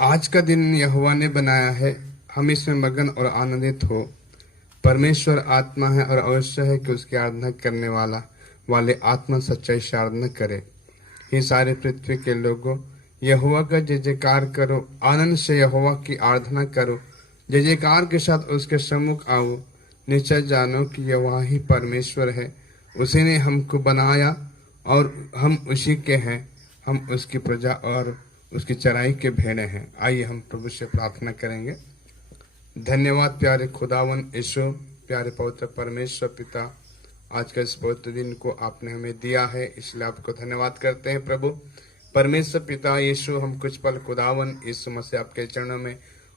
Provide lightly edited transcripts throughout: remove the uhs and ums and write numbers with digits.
आज का दिन यहोवा ने बनाया है, हम इसमें मगन और आनंदित हो। परमेश्वर आत्मा है और अवश्य है कि उसकी आराधना करने वाले आत्मा सच्चाई से आराधना करे। हे सारे पृथ्वी के लोगों, यहोवा का जय जयकार करो, आनंद से यहोवा की आराधना करो, जय जयकार के साथ उसके सम्मुख आओ। निश्चय जानो कि यहोवा ही परमेश्वर है, उसी ने हमको बनाया और हम उसी के हैं। हम उसकी प्रजा और उसकी चराई के भेड़े हैं। आइए हम प्रभु से प्रार्थना करेंगे। धन्यवाद प्यारे खुदावन यीशु, प्यारे पवित्र परमेश्वर पिता, आज का इस पवित्र दिन को आपने हमें दिया है, इसलिए आपको धन्यवाद करते हैं प्रभु परमेश्वर पिता यीशु। हम कुछ पल खुदावन यीशु मसीह आपके चरणों में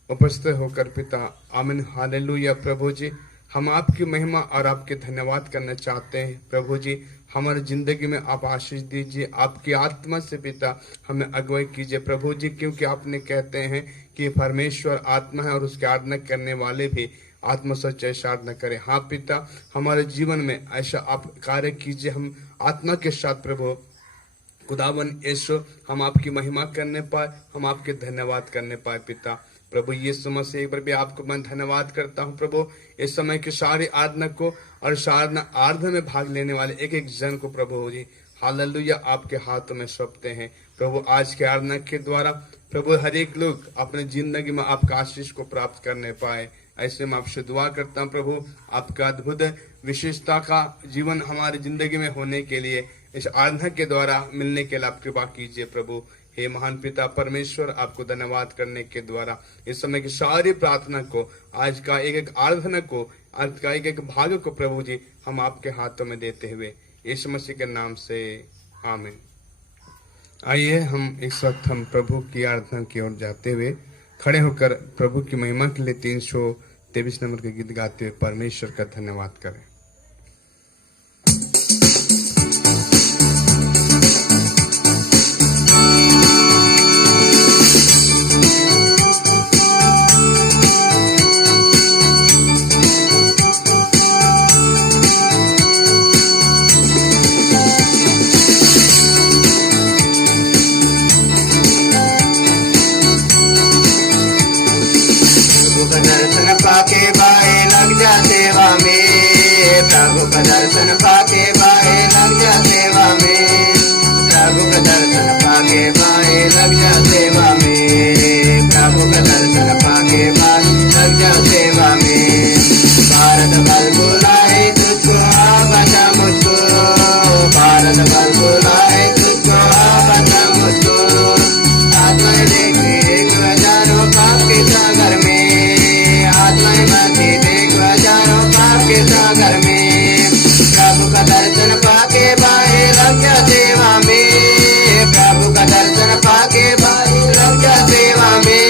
उपस्थित होकर पिता, आमीन हालेलुया प्रभु जी, हम आपकी महिमा और आपके धन्यवाद करना चाहते हैं प्रभु जी। हमारी जिंदगी में आप आशीष दीजिए, आपकी आत्मा से पिता हमें अगुवाई कीजिए प्रभु जी, क्योंकि आपने कहते हैं कि परमेश्वर आत्मा है और उसकी आराधना करने वाले भी आत्मा सच्चाई से आराधना करें। हाँ पिता, हमारे जीवन में ऐसा आप कार्य कीजिए, हम आत्मा के साथ प्रभु खुदावन यीशु हम आपकी महिमा करने पाए, हम आपके धन्यवाद करने पाए पिता। प्रभु यीशु मसीह एक बार भी आपको मैं धन्यवाद करता हूँ प्रभु, इस समय के सारे आराधना को और साधना आराधना में भाग लेने वाले एक एक जन को प्रभु जी हालेलुया आपके हाथों में सौंपते हैं प्रभु। आज के आराधना के द्वारा प्रभु हर एक लोग अपने जिंदगी में आपका आशीष को प्राप्त करने पाए, ऐसे मैं आपसे दुआ करता हूँ प्रभु। आपका अद्भुत विशेषता का जीवन हमारी जिंदगी में होने के लिए, इस आराधना के द्वारा मिलने के लिए आप कृपा कीजिए प्रभु। हे महान पिता परमेश्वर, आपको धन्यवाद करने के द्वारा इस समय की सारी प्रार्थना को, आज का एक एक आराधना को, आज का एक एक भाग को प्रभु जी हम आपके हाथों में देते हुए यीशु मसीह के नाम से आमीन। आइए हम इस वक्त हम प्रभु की आराधना की ओर जाते हुए खड़े होकर प्रभु की महिमा के लिए 323 नंबर के गीत गाते हुए परमेश्वर का धन्यवाद करें। प्रभु का दर्शन पाके बाए लग जा सेवा में, प्रभु का दर्शन पाके बाए लग जा सेवा में, प्रभु का दर्शन पाके बाए लग जा सेवा में। भारत बल बुलाए तुझको आ बचा मुझको, भारत बल बुलाए तुझको आ बचा मुझको। आत्माएं देखे एक हजारों पाप के सागर में, आत्माएं बाकी देख हजारों पाप के सागर में। प्रभु का दर्शन पाके बाए लग जा सेवा में, प्रभु का दर्शन पाके बाए लग जा सेवा में,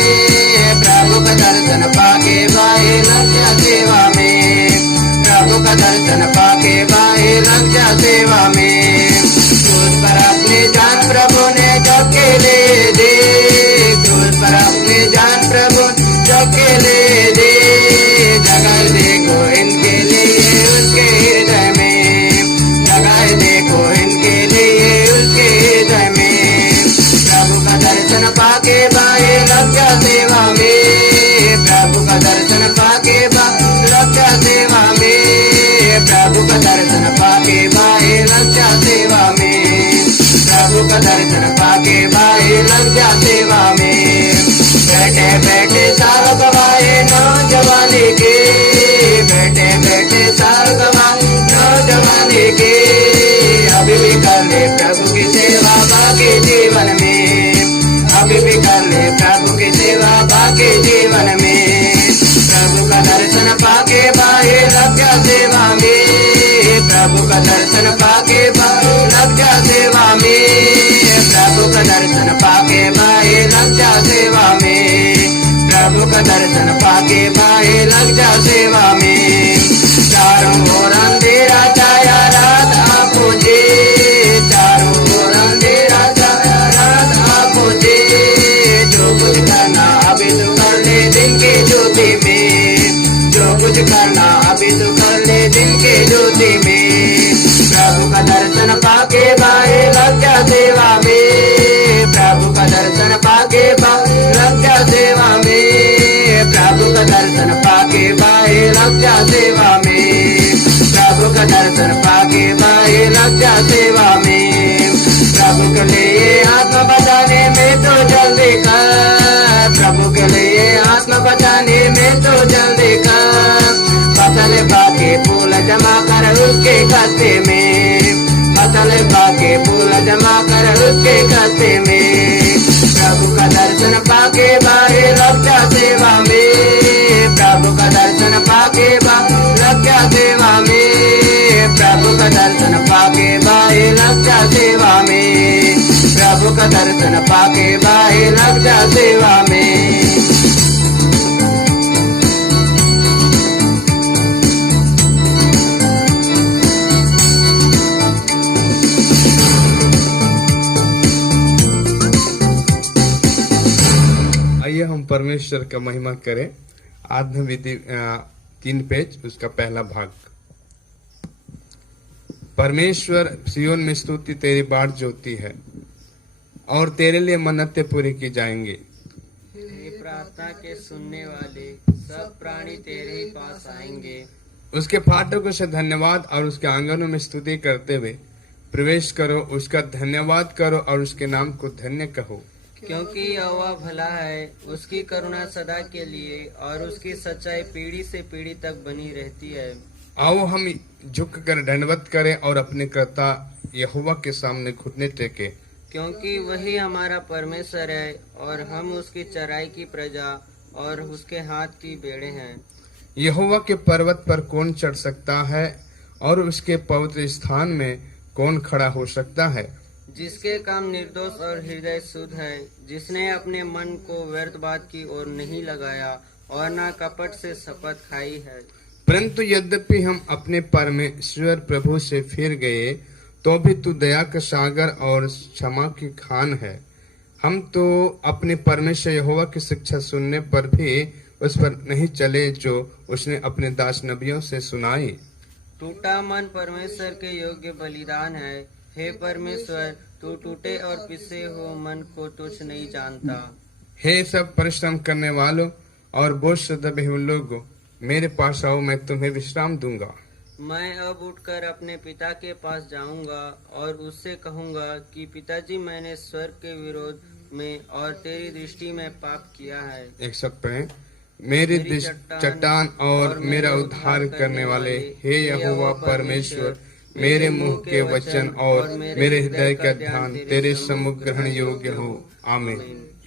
प्रभु का दर्शन पाके बाए लग जा सेवा में, प्रभु का दर्शन पाके बाए लग जा सेवा में। क्रूस पर अपनी जान प्रभु ने जग के ले दे, क्रूस पर अपनी जान प्रभु जग के ले दे। जगह देखो इनके लिए उसके हृदय में, जगह देखो इनके लिए उसके हृदय में। प्रभु का दर्शन पाके बाए लग जा सेवा में, प्रभु का दर्शन पाके बाए लग जा सेवा में, प्रभु का दर्शन पाके बाए लग जा सेवा में, प्रभु का दर्शन पाके बाए लग जा सेवा में। बैठे बैठे साल गवाए नौजवानी के, बैठे बैठे साल गवाए नौजवानी के। अभी भी कर ले प्रभु की सेवा बाकी जीवन में, अभी भी कर ले प्रभु की सेवा बाकी जीवन में। प्रभु का दर्शन पाके बाए लग जा सेवा में, प्रभु का दर्शन पाके बाए लग जा सेवा में, प्रभु का दर्शन पाके बाए लग जा सेवा में, प्रभु का दर्शन पाके बाए लग जा सेवा में। चारों ओर अंधेरा छाया रात आ पहुंचे, चारों ओर अंधेरा छाया रात आ पहुंचे। जो कुछ करना अभी तो कर ले दिन के ज्योति में, जो कुछ करना अभी तो कर ले दिन के ज्योति में। प्रभु का दर्शन पाके बाए लग जा सेवा में, प्रभु का दर्शन पाके बाए लग जा सेवा में। प्रभु के लिए आत्मा बचाने में तो जल्दी कर, प्रभु के लिए आत्मा बचाने में तो जल्दी कर। फसल बाके फूल जमा कर उसके खाते में, फसल बाके फूल जमा कर उसके खाते में। प्रभु का दर्शन पाके बाहे लग जा सेवा में, प्रभु का दर्शन पाके बाहे लग जा सेवा में। प्रभु का दर्शन पाके बाहे लग जा सेवा में, प्रभु का दर्शन पाके बाहे लग जा सेवा में। आइए हम परमेश्वर का महिमा करें। आत्म विधि 3 पेज उसका पहला भाग। परमेश्वर सियोन में स्तुति तेरी बाट जोती है और तेरे लिए मन्नतें पूरी की जाएंगी। हे प्रार्थना के सुनने वाले सब प्राणी तेरे ही पास आएंगे। उसके फाटकों से धन्यवाद और उसके आंगनों में स्तुति करते हुए प्रवेश करो। उसका धन्यवाद करो और उसके नाम को धन्य कहो, क्योंकि यहोवा भला है, उसकी करुणा सदा के लिए और उसकी सच्चाई पीढ़ी से पीढ़ी तक बनी रहती है। आओ हम झुक कर दंडवत करें और अपने कर्ता यहोवा के सामने घुटने टेके, क्योंकि वही हमारा परमेश्वर है और हम उसकी चराई की प्रजा और उसके हाथ की भेड़ें हैं। यहोवा के पर्वत पर कौन चढ़ सकता है और उसके पवित्र स्थान में कौन खड़ा हो सकता है? जिसके काम निर्दोष और हृदय शुद्ध है, जिसने अपने मन को व्यर्थ बात की ओर नहीं लगाया और न कपट से शपथ खाई है। परंतु यद्यपि हम अपने परमेश्वर प्रभु से फिर गए तो भी तू दया का सागर और क्षमा की खान है। हम तो अपने परमेश्वर यहोवा की शिक्षा सुनने पर भी उस पर नहीं चले जो उसने अपने दास नबियों से सुनाई। टूटा मन परमेश्वर के योग्य बलिदान है। हे परमेश्वर, तू टूटे और पिसे हो मन को तुच्छ नहीं जानता। हे सब परिश्रम करने वालों और बोझ से दबे हुए लोगों, मेरे पास आओ, मैं तुम्हें विश्राम दूंगा। मैं अब उठकर अपने पिता के पास जाऊंगा और उससे कहूंगा कि पिताजी, मैंने स्वर्ग के विरोध में और तेरी दृष्टि में पाप किया है। एक सब पे मेरी चट्टान और मेरा उद्धार करने वाले, हे यहोवा परमेश्वर, मेरे मुंह के वचन और मेरे हृदय का ध्यान तेरे सम्मुख ग्रहण योग्य हो। आमीन।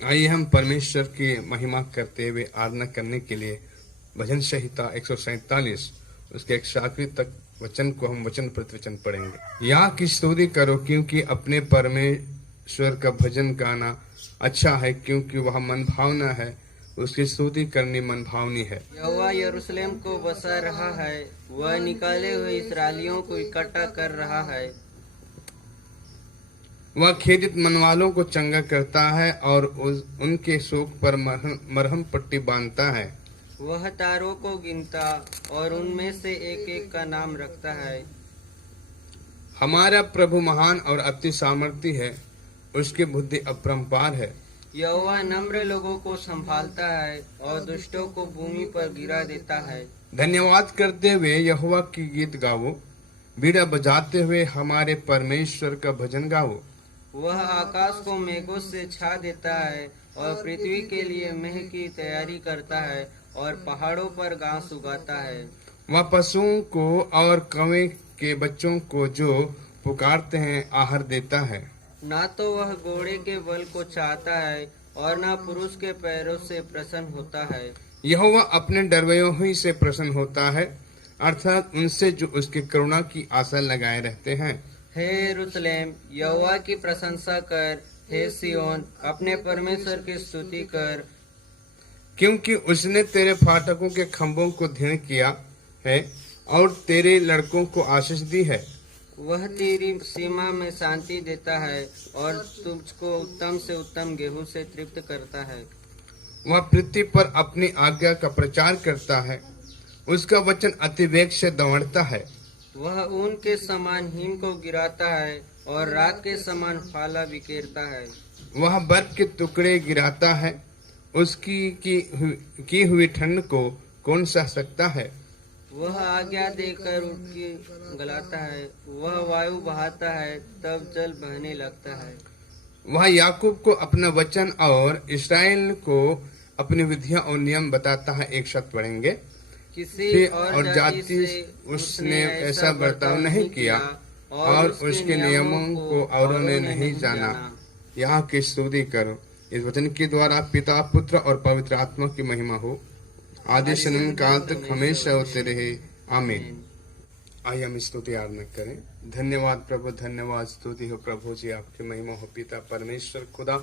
आइए हम परमेश्वर की महिमा करते हुए आराधना करने के लिए भजन संहिता 147 उसके 1 तक वचन को हम वचन प्रतिवचन पढ़ेंगे। या की स्तुति करो, क्योंकि अपने परमेश्वर का भजन गाना अच्छा है, क्योंकि वह मन भावना है, उसकी स्तुति करनी मन भावनी है। यहोवा यरूशलेम को बसा रहा है, वह निकाले हुए इस्राएलियों को इकट्ठा कर रहा है। वह खेदित मन वालों को चंगा करता है और उनके शोक पर मरहम पट्टी बांधता है। वह तारों को गिनता और उनमें से एक एक का नाम रखता है। हमारा प्रभु महान और अति सामर्थी है, उसकी बुद्धि अपरंपार है। यहोवा नम्र लोगों को संभालता है और दुष्टों को भूमि पर गिरा देता है। धन्यवाद करते हुए यहोवा की गीत गाओ, बीड़ा बजाते हुए हमारे परमेश्वर का भजन गाओ। वह आकाश को मेघों से छा देता है और पृथ्वी के लिए मेह की तैयारी करता है और पहाड़ों पर घास उगाता है। वह पशुओं को और कौवे के बच्चों को जो पुकारते हैं आहार देता है। ना तो वह घोड़े के बल को चाहता है और ना पुरुष के पैरों से प्रसन्न होता है। यहोवा अपने डरवैयों ही से प्रसन्न होता है, अर्थात उनसे जो उसकी करुणा की आशा लगाए रहते हैं। हे यरूशलेम, यहोवा की प्रशंसा कर। हे सियोन, अपने परमेश्वर की स्तुति कर, क्योंकि उसने तेरे फाटकों के खंभों को दृढ़ किया है और तेरे लड़कों को आशीष दी है। वह तेरी सीमा में शांति देता है और तुझको उत्तम से उत्तम गेहूं से तृप्त करता है। वह पृथ्वी पर अपनी आज्ञा का प्रचार करता है, उसका वचन अति वेग से दौड़ता है। वह ऊन के समान हिम को गिराता है और रात के समान फाला बिखेरता है। वह बर्फ के टुकड़े गिराता है, उसकी की हुई ठंड को कौन सह सकता है। वह आज्ञा देकर उठ के गलाता है, वह वायु बहाता है, तब जल बहने लगता है। वह याकूब को अपना वचन और इसराइल को अपनी विधियां और नियम बताता है। एक शब्द पढ़ेंगे। किसी और जाति से उसने ऐसा बर्ताव नहीं किया और उसके नियमों को औरों ने नहीं जाना। यहाँ की स्तुति करो। इस वचन के द्वारा पिता, पुत्र और पवित्र आत्मा की महिमा हो, आदि से अनंत काल तक हमेशा होते रहे। आमीन। आइए हम स्तुति आरंभ करें। धन्यवाद प्रभु, धन्यवाद, स्तुति हो प्रभु जी, आपकी महिमा हो पिता परमेश्वर खुदा।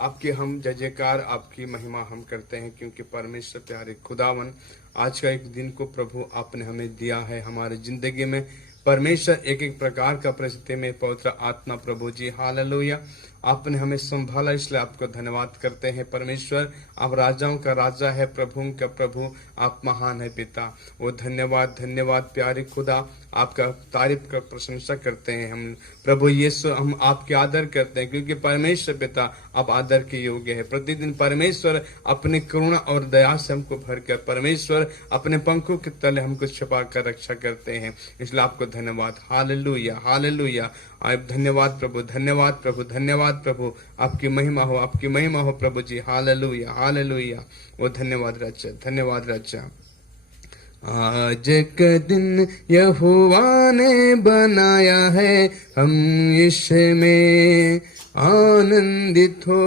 आपके हम जय जयकार, आपकी महिमा हम करते हैं, क्योंकि परमेश्वर प्यारे खुदावन आज का एक दिन को प्रभु आपने हमें दिया है। हमारे जिंदगी में परमेश्वर एक एक प्रकार का परिस्थिति में पवित्र आत्मा प्रभु जी हालेलुया आपने हमें संभाला, इसलिए आपको धन्यवाद करते हैं परमेश्वर। आप राजाओं का राजा है, प्रभुओं का प्रभु, आप महान है पिता। वो धन्यवाद, धन्यवाद प्यारे खुदा, आपका तारीफ कर प्रशंसा करते हैं हम प्रभु यीशु। हम आपके आदर करते हैं, क्योंकि परमेश्वर पिता आप आदर के योग्य है। प्रतिदिन परमेश्वर अपने करुणा और दया से हमको भरकर परमेश्वर अपने पंखों के तले हमको छिपा कर रक्षा करते हैं, इसलिए आपको धन्यवाद। Hallelujah, hallelujah. आप धन्यवाद प्रभु, धन्यवाद प्रभु, धन्यवाद प्रभु। आपकी महिमा हो, आपकी महिमा हो प्रभु जी। Hallelujah, hallelujah. वो धन्यवाद राजा, धन्यवाद राजा। आज का दिन यहोवा ने बनाया है, हम इसमें आनंदित हो,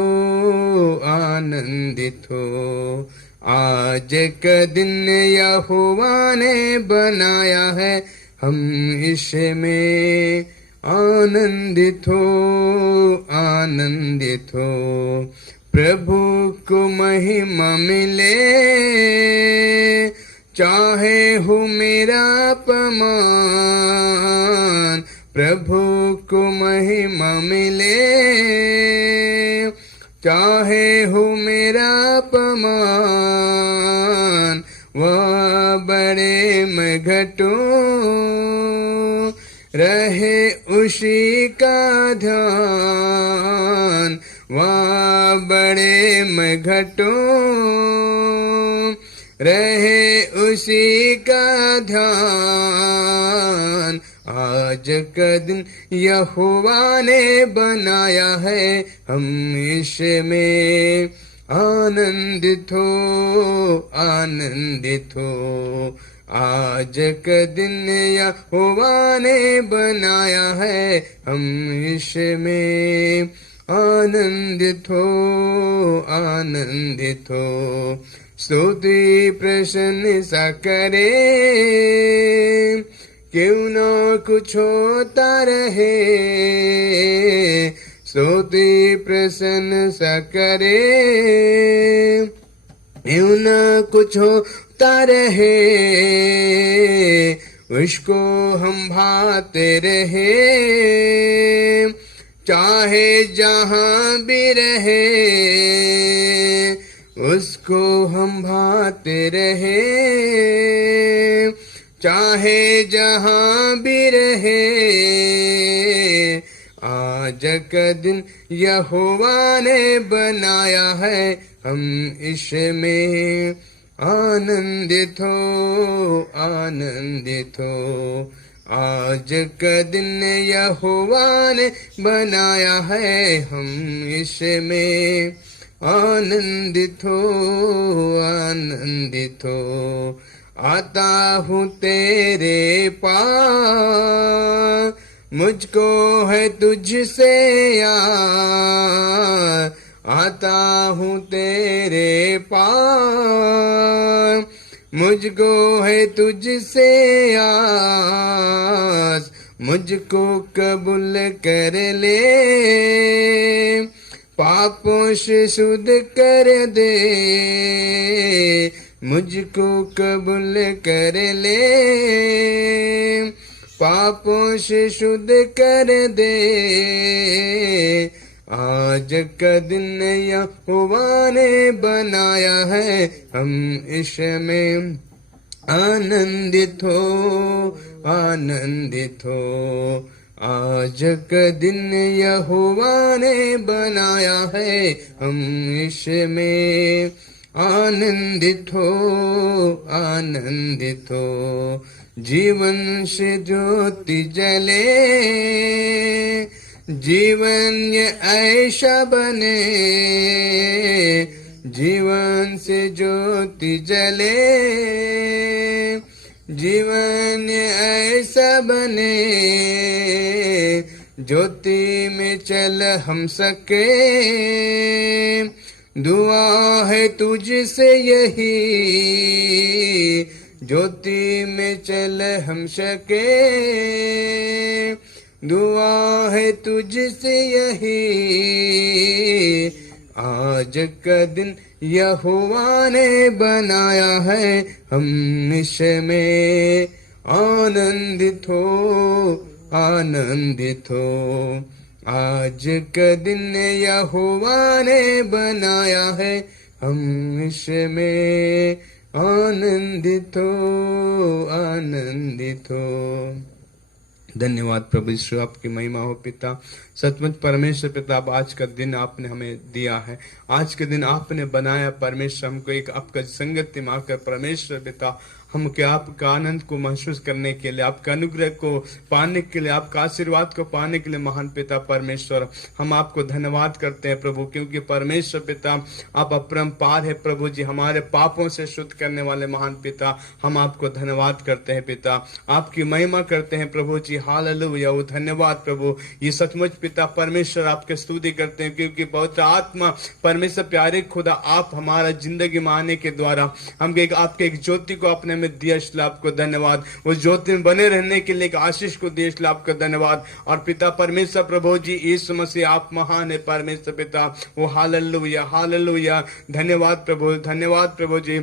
आनंदित हो। आज का दिन यहोवा ने बनाया है, हम इसमें आनंदित हो, आनंदित हो। प्रभु को महिमा मिले, चाहे हो मेरा अपमान। प्रभु को महिमा मिले, चाहे हो मेरा अपमान। वह बड़े मैं घटूं, रहे उसी का ध्यान। वह बड़े मैं घटूं, रहे उसी का ध्यान। आज का दिन यहोवा ने बनाया है, हम इसमें आनंदित हो, आनंदित हो। आज का दिन यहोवा ने बनाया है, हम इसमें आनंदित हो, आनंदित हो। स्तुति प्रशंसा करे, क्यों न कुछ होता रहे। स्तुति प्रशंसा करे, क्यों न कुछ होता रहे। उसको हम भाते रहे, चाहे जहां भी रहे। उसको हम भाते रहे, चाहे जहां भी रहे। आज का दिन यहोवा ने बनाया है, हम इसमें आनंदित हो, आनंदित हो। आज का दिन यहोवा ने बनाया है, हम इसमें आनंदित हो, आनंदित हो। आता हूँ तेरे पास, मुझको है तुझसे यार। आता हूँ तेरे पास, मुझको है तुझसे आस। मुझको कबूल कर ले, पापों से शुद्ध कर दे। मुझको कबूल कर ले, पापों से शुद्ध कर दे। आज का दिन यहोवा ने बनाया है, हम इसमें आनंदित हो, आनंदित हो। आज का दिन यहोवा ने बनाया है, हम इसमें आनंदित हो, आनंदित हो। जीवन से ज्योति जले, जीवन ये ऐसा बने, जीवन से ज्योति जले, जीवन ये ऐसा बने, ज्योति में चल हम सके। दुआ है तुझसे यही, ज्योति में चल हम सके। दुआ है तुझसे यही, आज का दिन यहोवा ने बनाया है, हम इसमें आनंदित हो, आनंदित हो। आज का दिन यहोवा ने बनाया है, हम इसमें आनंदित हो, आनंदित हो। धन्यवाद प्रभु यीशु, आपकी महिमा हो पिता। सचमुच परमेश्वर पिता, अब आज का दिन आपने हमें दिया है, आज के दिन आपने बनाया परमेश्वर, हमको एक आपका संगति में आकर परमेश्वर पिता हमके आपका आनंद को महसूस करने के लिए, आपका अनुग्रह को पाने के लिए, आपका आशीर्वाद को पाने के लिए महान पिता परमेश्वर हम आपको धन्यवाद करते हैं प्रभु, क्योंकि परमेश्वर पिता आप अपरंपार है प्रभु जी, हमारे पापों से शुद्ध करने वाले महान पिता हम आपको धन्यवाद करते हैं पिता, आपकी महिमा करते हैं प्रभु जी। हालेलुया, धन्यवाद प्रभु। ये सचमुच पिता परमेश्वर आपके स्तुति करते हैं, क्योंकि पवित्र आत्मा परमेश्वर प्यारे खुदा आप हमारा जिंदगी में आने के द्वारा हम एक आपके एक ज्योति को अपने में दिया, इसलिए आपको धन्यवाद। उस ज्योति में बने रहने के लिए एक आशीष को दिया, इसलिए आपका धन्यवाद। और पिता परमेश्वर प्रभु जी यीशु मसीह आप महान है परमेश्वर पिता, वो हालेलुया, हालेलुया। धन्यवाद प्रभु, धन्यवाद प्रभु जी।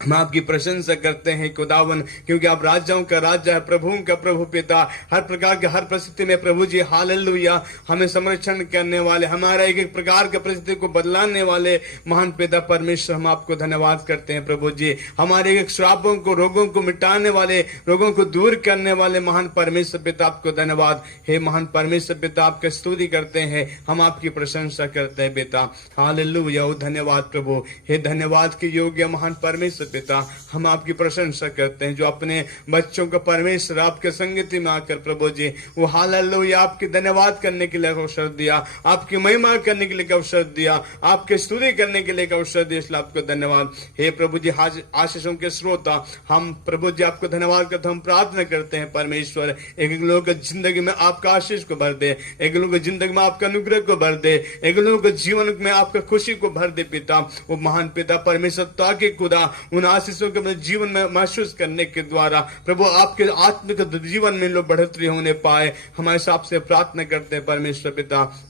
हम आपकी प्रशंसा करते हैं खुदावन, क्योंकि आप राजाओं का राजा है, प्रभुओं का प्रभु पिता, हर प्रकार के हर परिस्थिति में प्रभु जी हालेलुया हमें संरक्षण करने वाले, हमारा एक एक प्रकार के परिस्थिति को बदलाने वाले महान पिता परमेश्वर हम आपको धन्यवाद करते हैं प्रभु जी। हमारे एक श्रापों को, रोगों को मिटाने वाले, रोगों को दूर करने वाले महान परमेश्वर पिता आपको धन्यवाद। हे महान परमेश्वर पिता आपकी स्तुति करते हैं, हम आपकी प्रशंसा करते हैं पिता। हालेलुया, धन्यवाद प्रभु। हे धन्यवाद के योग्य महान परमेश्वर पिता हम आपकी प्रशंसा करते हैं, जो अपने बच्चों को परमेश्वर आपके संगति में आकर प्रभु जी वो हालेलुया आपके धन्यवाद करने के लिए अवसर दिया, आपकी महिमा करने के लिए अवसर दिया, आपके स्तुति करने के लिए अवसर दिया, इसलिए आपको धन्यवाद। हे प्रभु जी आशीषों के श्रोता हम प्रभु जी आपको धन्यवाद करते, हम प्रार्थना करते हैं परमेश्वर एक एक लोगों की जिंदगी में आपका आशीष को भर दे, एक लोगों की जिंदगी में आपका अनुग्रह को भर दे, एक लोगों के जीवन में आपका खुशी को भर दे पिता। वो महान पिता परमेश्वर ताकि खुदा उन आशीषों के अपने जीवन में महसूस करने के द्वारा प्रभु आपके आत्मिक जीवन में लोग बढ़ोतरी होने पाए, हमारे साथ से प्रार्थना करते हैं परमेश्वर पिता।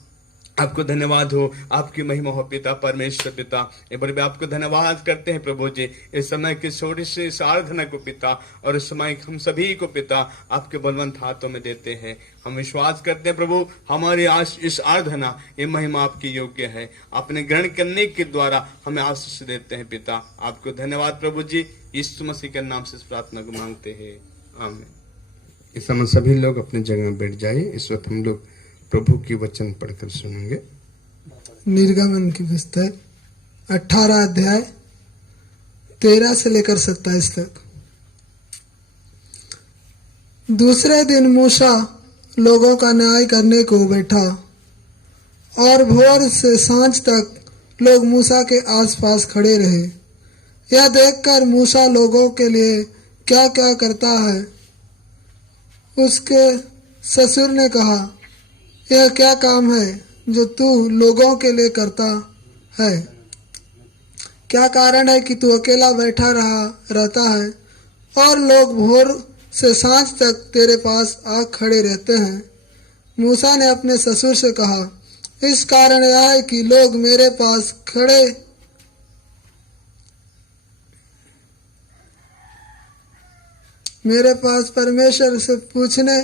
आपको धन्यवाद हो, आपकी महिमा हो पिता परमेश्वर पिता। एक बार भी आपको धन्यवाद करते हैं प्रभु जी इस समय की छोटी सी इस आराधना को पिता, और इस समय हम सभी को पिता आपके बलवंत हाथों में देते हैं। हम विश्वास करते हैं प्रभु हमारी आज इस आराधना ये महिमा आपकी योग्य है, अपने ग्रहण करने के द्वारा हमें आशीष देते हैं पिता। आपको धन्यवाद प्रभु जी, यीशु मसीह के नाम से इस प्रार्थना को मांगते हैं, आमीन। इस समय सभी लोग अपनी जगह में बैठ जाइए। इस वक्त हम लोग प्रभु की वचन पढ़कर सुनेंगे। निर्गमन की पुस्तक 18 अध्याय 13 से लेकर 27 तक। दूसरे दिन मूसा लोगों का न्याय करने को बैठा, और भोर से सांझ तक लोग मूसा के आसपास खड़े रहे। यह देखकर मूसा लोगों के लिए क्या क्या करता है, उसके ससुर ने कहा, यह क्या काम है जो तू लोगों के लिए करता है? क्या कारण है कि तू अकेला बैठा रहता है और लोग भोर से सांझ तक तेरे पास आ खड़े रहते हैं? मूसा ने अपने ससुर से कहा, इस कारण यह है कि लोग मेरे पास परमेश्वर से पूछने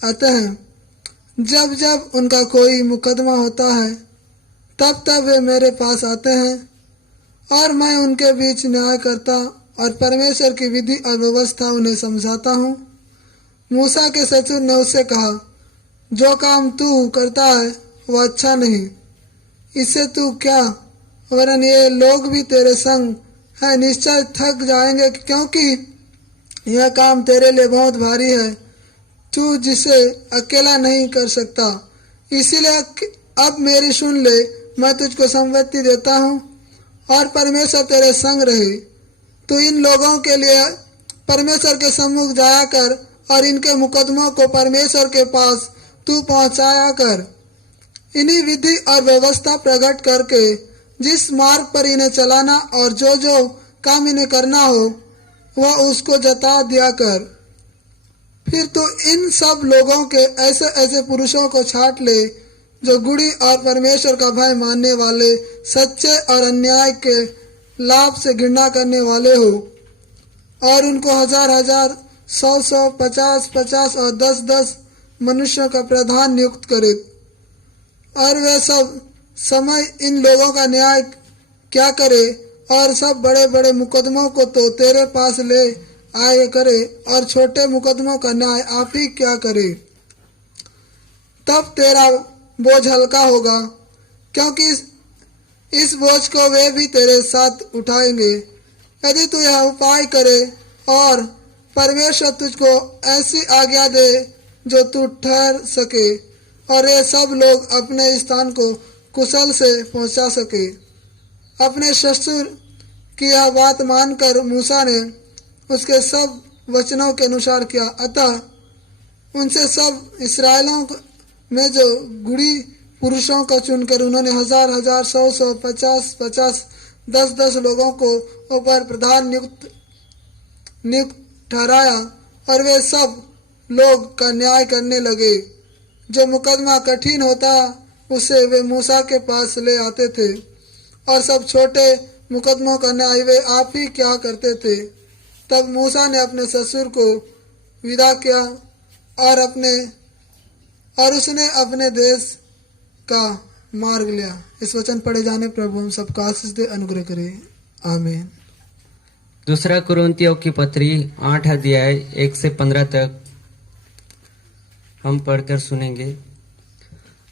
आते हैं। जब जब उनका कोई मुकदमा होता है तब तब वे मेरे पास आते हैं, और मैं उनके बीच न्याय करता और परमेश्वर की विधि और व्यवस्था उन्हें समझाता हूँ। मूसा के ससुर ने उससे कहा, जो काम तू करता है वह अच्छा नहीं, इससे तू क्या वरन ये लोग भी तेरे संग है निश्चय थक जाएंगे, क्योंकि यह काम तेरे लिए बहुत भारी है, तू जिसे अकेला नहीं कर सकता। इसीलिए अब मेरी सुन ले, मैं तुझको संपत्ति देता हूँ और परमेश्वर तेरे संग रहे। तू इन लोगों के लिए परमेश्वर के सम्मुख जाया कर और इनके मुकदमों को परमेश्वर के पास तू पहुँचाया कर। इन्हीं विधि और व्यवस्था प्रकट करके जिस मार्ग पर इन्हें चलाना और जो जो काम इन्हें करना हो वह उसको जता दिया कर। फिर तो इन सब लोगों के ऐसे ऐसे पुरुषों को छांट ले जो गुड़ी और परमेश्वर का भय मानने वाले, सच्चे और अन्याय के लाभ से घृणा करने वाले हो, और उनको 1000-1000, 100-100, 50-50 और 10-10 मनुष्यों का प्रधान नियुक्त करे। और वे सब समय इन लोगों का न्याय क्या करे, और सब बड़े बड़े मुकदमों को तो तेरे पास ले आए करे, और छोटे मुकदमों का न्याय आप ही क्या करे। तब तेरा बोझ हल्का होगा, क्योंकि इस बोझ को वे भी तेरे साथ उठाएंगे। यदि तू यह उपाय करे और परमेश्वर तुझको ऐसी आज्ञा दे जो तू ठहर सके, और ये सब लोग अपने स्थान को कुशल से पहुंचा सके। अपने ससुर की यह बात मानकर मूसा ने उसके सब वचनों के अनुसार किया। अतः उनसे सब इसराइलों में जो गुड़ी पुरुषों को चुनकर उन्होंने 1000-1000, 100-100, 50-50, 10-10 लोगों को ऊपर प्रधान नियुक्त ठहराया, और वे सब लोग का न्याय करने लगे। जो मुकदमा कठिन होता उसे वे मूसा के पास ले आते थे, और सब छोटे मुकदमों का न्याय वे आप ही क्या करते थे। तब मूसा ने अपने ससुर को विदा किया और उसने अपने देश का मार्ग लिया। इस वचन पढ़े जाने प्रभु हम सबका आशीष दे, अनुग्रह करे, आमीन। दूसरा कुरिन्थियों की पत्री 8 अध्याय 1 से 15 तक हम पढ़कर सुनेंगे।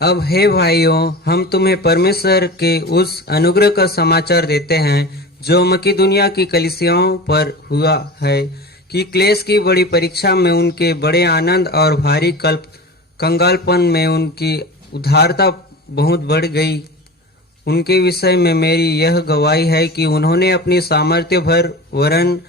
अब हे भाइयों, हम तुम्हें परमेश्वर के उस अनुग्रह का समाचार देते हैं जो मकिदुनिया की कलीसियाओं पर हुआ है, कि क्लेश की बड़ी परीक्षा में उनके बड़े आनंद और भारी कंगालपन में उनकी उदारता बहुत बढ़ गई। उनके विषय में मेरी यह गवाही है कि उन्होंने अपनी सामर्थ्य भर वरन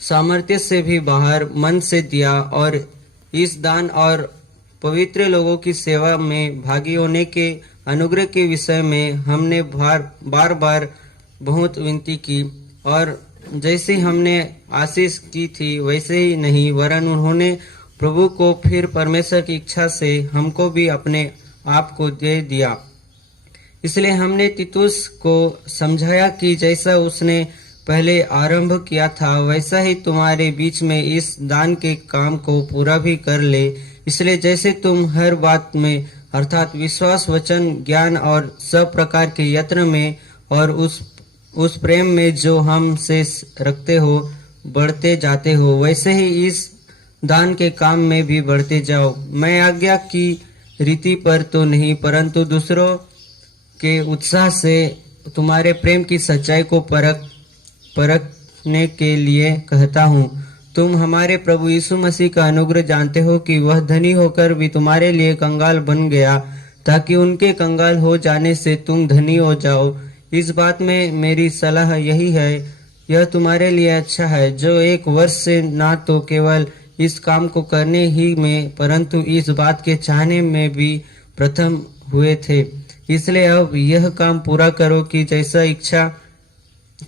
सामर्थ्य से भी बाहर मन से दिया, और इस दान और पवित्र लोगों की सेवा में भागी होने के अनुग्रह के विषय में हमने बार बार बहुत विनती की, और जैसे हमने आशीष की थी वैसे ही नहीं, वरन उन्होंने प्रभु को फिर परमेश्वर की इच्छा से हमको भी अपने आप को दे दिया। इसलिए हमने तीतुस को समझाया कि जैसा उसने पहले आरंभ किया था वैसा ही तुम्हारे बीच में इस दान के काम को पूरा भी कर ले। इसलिए जैसे तुम हर बात में अर्थात विश्वास, वचन, ज्ञान और सब प्रकार के यत्न में और उस प्रेम में जो हम से रखते हो बढ़ते जाते हो, वैसे ही इस दान के काम में भी बढ़ते जाओ। मैं आज्ञा की रीति पर तो नहीं, परंतु दूसरों के उत्साह से तुम्हारे प्रेम की सच्चाई को परखने के लिए कहता हूँ। तुम हमारे प्रभु यीशु मसीह का अनुग्रह जानते हो कि वह धनी होकर भी तुम्हारे लिए कंगाल बन गया, ताकि उनके कंगाल हो जाने से तुम धनी हो जाओ। इस बात में मेरी सलाह यही है, यह तुम्हारे लिए अच्छा है, जो 1 वर्ष से ना तो केवल इस काम को करने ही में परंतु इस बात के चाहने में भी प्रथम हुए थे। इसलिए अब यह काम पूरा करो कि जैसा इच्छा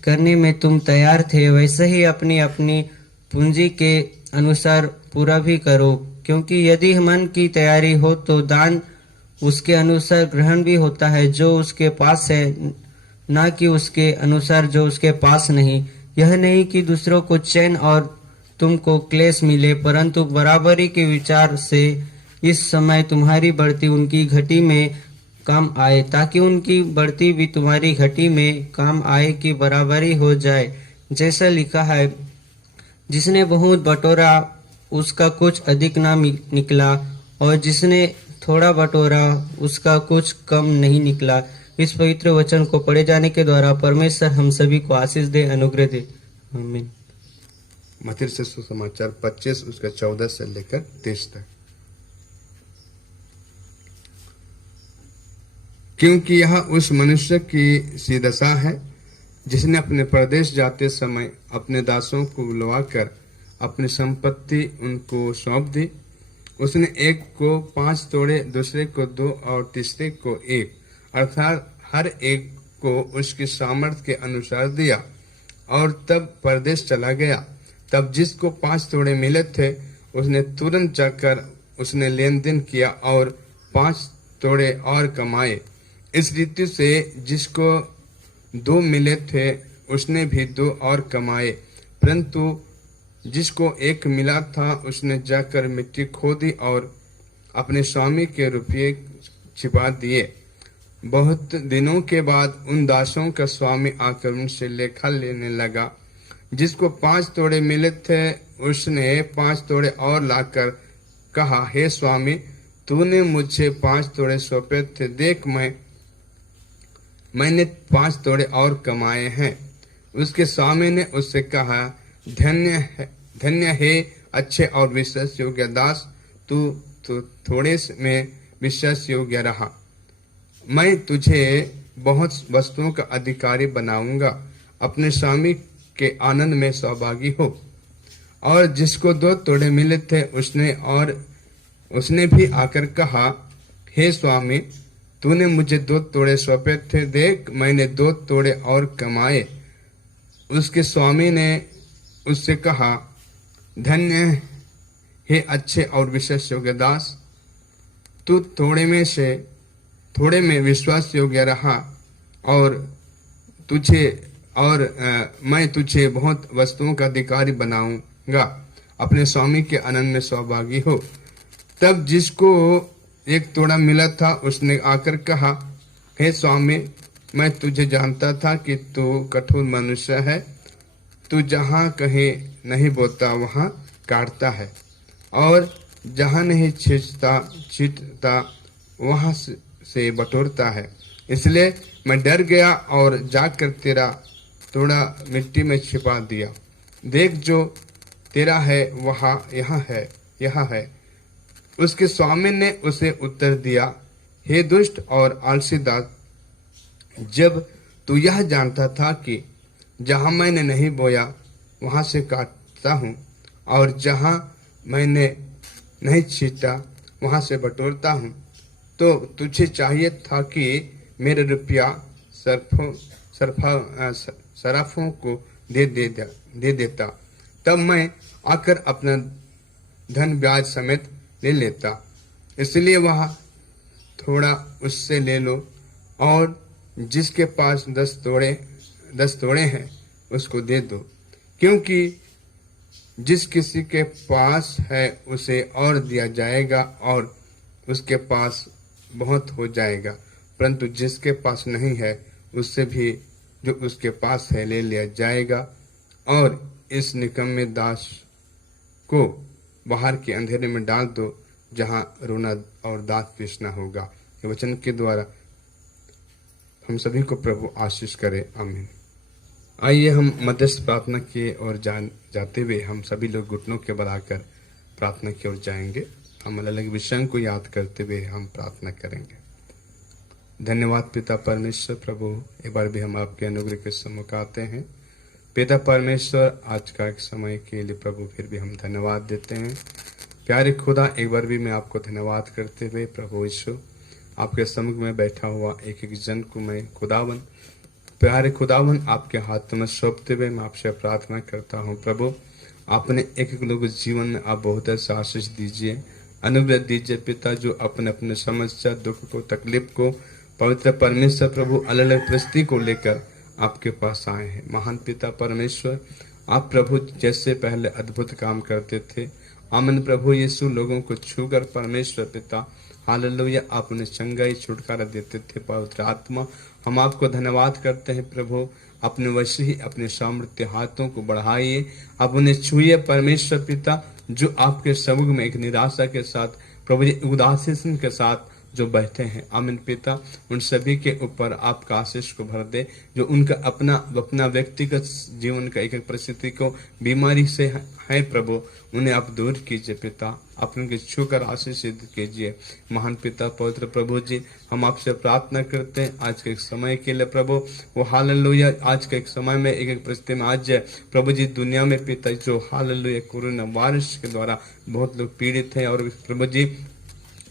करने में तुम तैयार थे वैसे ही अपनी अपनी पूंजी के अनुसार पूरा भी करो, क्योंकि यदि मन की तैयारी हो तो दान उसके अनुसार ग्रहण भी होता है जो उसके पास है, ना कि उसके अनुसार जो उसके पास नहीं। यह नहीं कि दूसरों को चैन और तुमको क्लेश मिले, परंतु बराबरी के विचार से इस समय तुम्हारी बढ़ती उनकी घटी में काम आए, ताकि उनकी बढ़ती भी तुम्हारी घटी में काम आए कि बराबरी हो जाए। जैसा लिखा है, जिसने बहुत बटोरा उसका कुछ अधिक ना निकला, और जिसने थोड़ा बटोरा उसका कुछ कम नहीं निकला। इस पवित्र वचन को पढ़े जाने के द्वारा परमेश्वर हम सभी को आशीष दे, अनुग्रह दे। आमीन। मत्ती से सुसमाचार 25 उसका 14 से लेकर 23 तक। क्योंकि यह उस मनुष्य की सी दशा है जिसने अपने प्रदेश जाते समय अपने दासों को बुलवाकर अपनी संपत्ति उनको सौंप दी। उसने एक को 5 तोड़े, दूसरे को 2 और तीसरे को 1, अर्थात हर एक को उसकी सामर्थ्य के अनुसार दिया और तब परदेश चला गया। तब जिसको 5 तोड़े मिले थे उसने तुरंत जाकर उसने लेन देन किया और 5 तोड़े और कमाए। इस रीति से जिसको 2 मिले थे उसने भी 2 और कमाए, परंतु जिसको 1 मिला था उसने जाकर मिट्टी खोदी और अपने स्वामी के रुपये छिपा दिए। बहुत दिनों के बाद उन दासों का स्वामी आकर उनसे लेखा लेने लगा। जिसको 5 तोड़े मिले थे उसने 5 तोड़े और लाकर कहा, हे स्वामी, तूने मुझे 5 तोड़े सौंपे थे, देख मैंने 5 तोड़े और कमाए हैं। उसके स्वामी ने उससे कहा, धन्य है अच्छे और विश्वास योग्य दास, तू थोड़े में विश्वास योग्य रहा, मैं तुझे बहुत वस्तुओं का अधिकारी बनाऊंगा, अपने स्वामी के आनंद में सहभागी हो। और जिसको 2 तोड़े मिले थे उसने भी आकर कहा, हे स्वामी, तूने मुझे 2 तोड़े सौंपे थे, देख मैंने 2 तोड़े और कमाए। उसके स्वामी ने उससे कहा, धन्य है अच्छे और विश्वास योग्य दास, तू थोड़े में विश्वास योग्य रहा और मैं तुझे बहुत वस्तुओं का अधिकारी बनाऊंगा, अपने स्वामी के आनंद में सहभागी हो। तब जिसको 1 तोड़ा मिला था उसने आकर कहा, हे स्वामी, मैं तुझे जानता था कि तू कठोर मनुष्य है, तू जहाँ कहीं नहीं बोता वहाँ काटता है और जहाँ नहीं छींटता वहाँ से बटोरता है। इसलिए मैं डर गया और जाकर तेरा तोड़ा मिट्टी में छिपा दिया। देख, जो तेरा है वहाँ यहाँ है। उसके स्वामी ने उसे उत्तर दिया, हे दुष्ट और आलसी दास, जब तू यह जानता था कि जहाँ मैंने नहीं बोया वहाँ से काटता हूँ और जहाँ मैंने नहीं छींटा वहाँ से बटोरता हूँ, तो तुझे चाहिए था कि मेरे रुपया सराफों को दे देता, तब मैं आकर अपना धन ब्याज समेत ले लेता। इसलिए वह थोड़ा उससे ले लो और जिसके पास 10 तोड़े हैं उसको दे दो, क्योंकि जिस किसी के पास है उसे और दिया जाएगा और उसके पास बहुत हो जाएगा, परंतु जिसके पास नहीं है उससे भी जो उसके पास है ले लिया जाएगा। और इस निकम्मे दास को बाहर के अंधेरे में डाल दो, जहां रोना और दांत पीसना होगा। ये वचन के द्वारा हम सभी को प्रभु आशीष करे, आमीन। आइए हम मध्यस्थ प्रार्थना की ओर जाते हुए हम सभी लोग घुटनों के बढ़ाकर प्रार्थना की ओर जाएंगे। हम अलग अलग विषयों को याद करते हुए हम प्रार्थना करेंगे। धन्यवाद पिता परमेश्वर, प्रभु एक बार भी हम आपके अनुग्रह के सम्मुख आते हैं। पिता परमेश्वर, आज का समय के लिए प्रभु फिर भी हम धन्यवाद देते हैं। प्यारे खुदा, एक बार भी मैं आपको धन्यवाद करते हुए प्रभु यीशु आपके सम्मुख में बैठा हुआ एक एक जन को मैं खुदावन, प्यारे खुदावन, आपके हाथों में सौंपते हुए मैं आपसे प्रार्थना करता हूँ। प्रभु, अपने एक एक लोगों जीवन में आप बहुत ऐसा आशीष दीजिए, अनुग्रह दीजिए पिता, जो अपने अपने समस्या, दुख को, तकलीफ को पवित्र परमेश्वर प्रभु अलग अलग परिस्थिति को लेकर आपके पास आए हैं। महान पिता परमेश्वर, आप प्रभु जैसे पहले अद्भुत काम करते थे, आमन प्रभु यीशु लोगों को छूकर परमेश्वर पिता हालेलुया आप उन्हें चंगाई छुटकारा देते थे। पवित्र आत्मा, हम आपको धन्यवाद करते हैं प्रभु, अपने वश ही अपने सामर्थ्य हाथों को बढ़ाइए, आप उन्हें छुए परमेश्वर पिता, जो आपके सबूत में एक निराशा के साथ प्रभु जी उदासीन के साथ जो बैठे हैं। आमीन पिता, उन सभी के ऊपर आपका आशीष को भर दे, जो उनका अपना व्यक्तिगत जीवन का एक एक परिस्थिति को बीमारी से है प्रभु, उन्हें आप दूर कीजिए पिता, आप उनके छूकर आशीषित कीजिए। महान पिता पवित्र प्रभु जी, हम आपसे प्रार्थना करते हैं आज के एक समय के लिए प्रभु, वो हालेलुया आज के एक समय में एक एक परिस्थिति में आज प्रभु जी दुनिया में पिता जो हालेलुया कोरोना वायरस के द्वारा बहुत लोग पीड़ित हैं, और प्रभु जी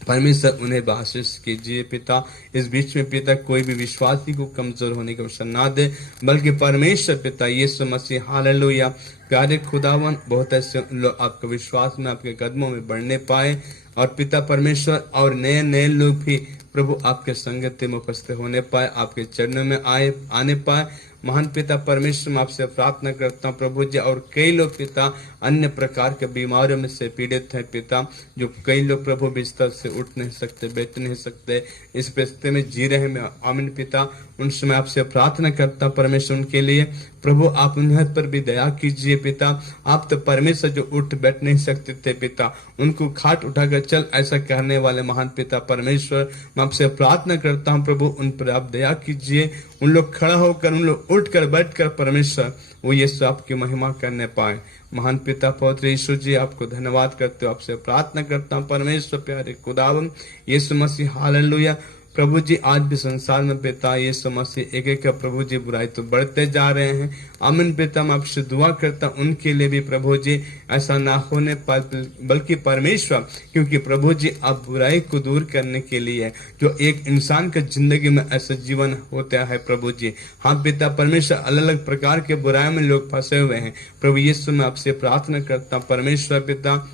परमेश्वर उन्हें आशीष कीजिए पिता। इस बीच में पिता कोई भी विश्वासी को कमजोर होने का अवसर ना दे, बल्कि परमेश्वर पिता यीशु मसीह हालेलुया प्यारे खुदावन बहुत ऐसे लोग आपके विश्वास में आपके कदमों में बढ़ने पाए, और पिता परमेश्वर और नए नए लोग भी प्रभु आपके संगति में उपस्थित होने पाए, आपके चरणों में आने पाए। महान पिता परमेश्वर मैं आपसे प्रार्थना करता हूँ प्रभु जी, और कई लोग पिता अन्य प्रकार के बीमारियों में से पीड़ित हैं पिता, जो कई लोग प्रभु बिस्तर से उठ नहीं सकते, बैठ नहीं सकते, इस परिस्थिति में जी रहे हैं। आमीन पिता, उन समय आपसे प्रार्थना करता हूँ परमेश्वर उनके लिए प्रभु आप उन्हें पर भी दया कीजिए पिता। आप तो परमेश्वर जो उठ बैठ नहीं सकते थे पिता, उनको खाट उठाकर चल ऐसा कहने वाले महान पिता परमेश्वर मैं आपसे प्रार्थना करता हूँ प्रभु, उन पर आप दया कीजिए। उन लोग खड़ा होकर, उन लोग उठकर बैठकर परमेश्वर वो यीशु आपकी महिमा करने पाए। महान पिता पवित्र यीशु जी आपको धन्यवाद करते हो, आपसे प्रार्थना करता हूँ परमेश्वर प्यारे खुदावंद यीशु मसीह हालेलुया। प्रभु जी आज भी संसार में पिता यीशु मसीह एक एक प्रभु जी बुराई तो बढ़ते जा रहे हैं। आमीन पिता मैं आपसे दुआ करता हूं उनके लिए भी प्रभु जी ऐसा ना होने पाए, बल्कि परमेश्वर क्योंकि प्रभु जी आप बुराई को दूर करने के लिए जो एक इंसान के जिंदगी में ऐसा जीवन होता है प्रभु जी, हाँ पिता परमेश्वर अलग अलग प्रकार के बुराई में लोग फंसे हुए हैं प्रभु यीशु मैं आपसे प्रार्थना करता हूँ परमेश्वर पिता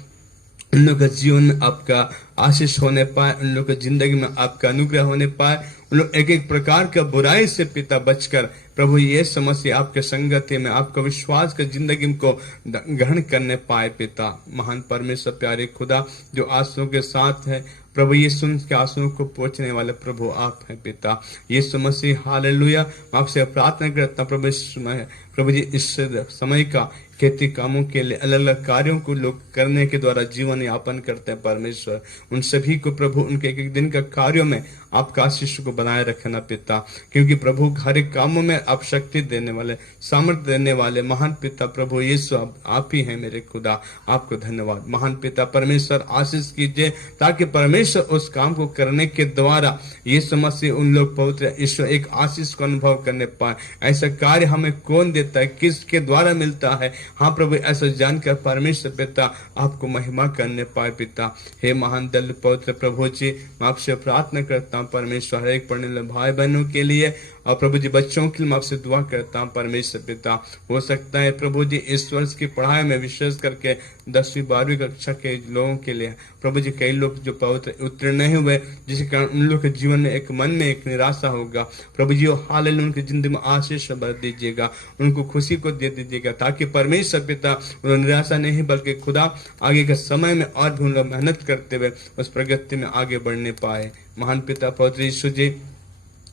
उन लोग के जीवन में आपका आशीष होने पाए, उन लोग की जिंदगी में आपका अनुग्रह होने पाए, उन लोग एक एक प्रकार का बुराई से पिता बचकर प्रभु ये समस्या आपके संगति में आपका विश्वास के जिंदगी को ग्रहण करने पाए पिता। महान परमेश्वर प्यारे खुदा जो आंसुओं के साथ है प्रभु यीशु के आंसुओं को पोंछने वाले प्रभु आप हैं पिता यीशु मसीह हालेलुया। आपसे प्रार्थना करता प्रभु जी इस समय का खेती कामों के लिए अलग अलग कार्यों को लोग करने के द्वारा जीवन यापन करते हैं परमेश्वर, उन सभी को प्रभु उनके एक एक दिन का कार्यों में आपका आशीष को बनाए रखना पिता, क्योंकि प्रभु हर एक कामों में आप शक्ति देने वाले सामर्थ्य देने वाले महान पिता प्रभु यीशु आप ही हैं मेरे खुदा। आपको धन्यवाद महान पिता परमेश्वर आशीष कीजिए ताकि परमेश्वर उस काम को करने के द्वारा यीशु मसीह उन लोग पवित्र ईश्वर एक आशीष को अनुभव करने पाए। ऐसा कार्य हमें कौन देता है, किसके द्वारा मिलता है, हाँ प्रभु ऐसा जानकर परमेश्वर पिता आपको महिमा करने पाए पिता। हे महान दल पवित्र प्रभु जी मैं आपसे प्रार्थना करता हूँ परमेश्वर हर एक पढ़ने वाले भाई बहनों के लिए और प्रभु जी बच्चों के लिए मैं आपसे दुआ करता हूँ परमेश्वर पिता। हो सकता है प्रभु जी इस वर्ष की पढ़ाई में विशेष करके 10वीं 12वीं कक्षा के लोगों के लिए प्रभु जी कई लोग जो पवित्र उत्तीर्ण नहीं हुए जिसके कारण उन लोग के जीवन में एक मन में एक निराशा होगा प्रभु जी हालेलुया उनकी जिंदगी में आशीष भर दीजिएगा, उनको खुशी को दे दीजिएगा ताकि परमेश्वर पिता उन्हें निराशा नहीं बल्कि खुदा आगे के समय में और भी उन लोग मेहनत करते हुए उस प्रगति में आगे बढ़ने पाए। महान पिता पवित्र यीशु जी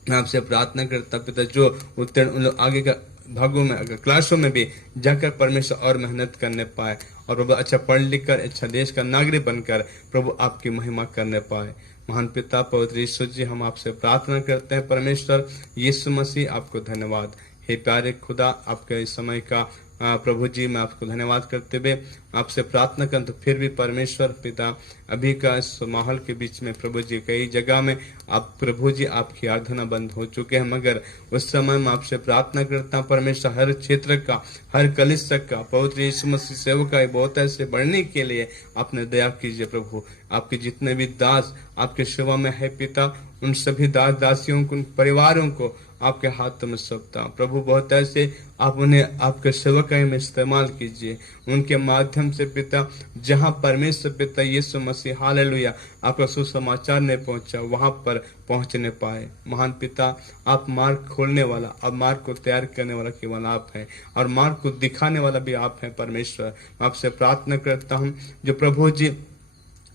मैं आपसे प्रार्थना करता पिता जो उत्तीर्ण उन लोग आगे का भागों में अगर क्लासों में भी जाकर परमेश्वर और मेहनत करने पाए और प्रभु अच्छा पढ़ लिख कर अच्छा देश का नागरिक बनकर प्रभु आपकी महिमा करने पाए। महान पिता पवित्र यीशु जी हम आपसे प्रार्थना करते हैं परमेश्वर यीशु मसीह आपको धन्यवाद। हे प्यारे खुदा आपके इस समय का प्रभु जी मैं आपको धन्यवाद करते हुए आपसे प्रार्थना कर तो फिर भी परमेश्वर पिता अभी का इस माहौल के बीच में प्रभु जी कई जगह में आप प्रभु जी आपकी आराधना बंद हो चुके हैं, मगर उस समय मैं आपसे प्रार्थना करता हूँ परमेश्वर हर क्षेत्र का हर कलिसिया का पवित्र यीशु मसीह सेवका बहुत ऐसे बढ़ने के लिए आपने दया कीजिए प्रभु। आपके जितने भी दास आपके सेवा में है पिता उन सभी दास दासियों को उन परिवारों को आपके हाथों में सौंपता हूं प्रभु। बहुत ऐसे आप उन्हें आपके सेवकाई में इस्तेमाल कीजिए उनके माध्यम से पिता जहां परमेश्वर पिता यीशु मसीह हालेलुया आपका सुसमाचार नहीं पहुंचा वहां पर पहुंचने पाए। महान पिता आप मार्ग खोलने वाला अब मार्ग को तैयार करने वाला केवल आप हैं और मार्ग को दिखाने वाला भी आप हैं परमेश्वर। आपसे प्रार्थना करता हूं जो प्रभु जी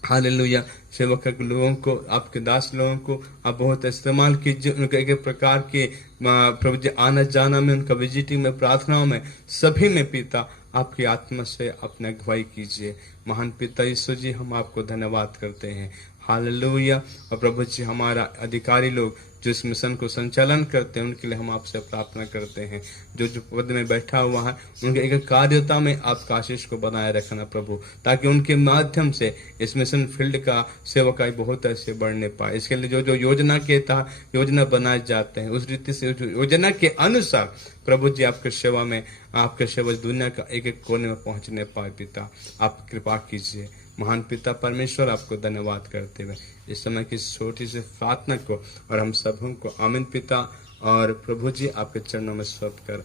हालेलुया सेवक लोगों को आपके दास लोगों को आप बहुत इस्तेमाल कीजिए, उनके एक प्रकार के प्रभु जी आना जाना में उनका विजिटिंग में प्रार्थनाओं में सभी में पिता आपकी आत्मा से अपने अगुवाई कीजिए। महान पिता यीशु जी हम आपको धन्यवाद करते हैं हालेलुया। और प्रभु जी हमारा अधिकारी लोग जो इस मिशन को संचालन करते हैं उनके लिए हम आपसे प्रार्थना करते हैं। जो जो पद में बैठा हुआ है उनके एक कार्यता में आपका आशीष को बनाए रखना प्रभु, ताकि उनके माध्यम से इस मिशन फील्ड का सेवकाई बहुत ऐसे बढ़ने पाए। इसके लिए जो जो योजना के तहत योजना बनाए जाते हैं उस रीति से योजना के अनुसार प्रभु जी आपके सेवा में, आपके सेवा दुनिया का एक एक कोने में पहुंचने पाए। पिता आप कृपा कीजिए। महान पिता परमेश्वर आपको धन्यवाद करते हुए इस समय की छोटी सी प्रार्थना को और हम सबों को आमीन पिता। और प्रभु जी आपके चरणों में सौंप कर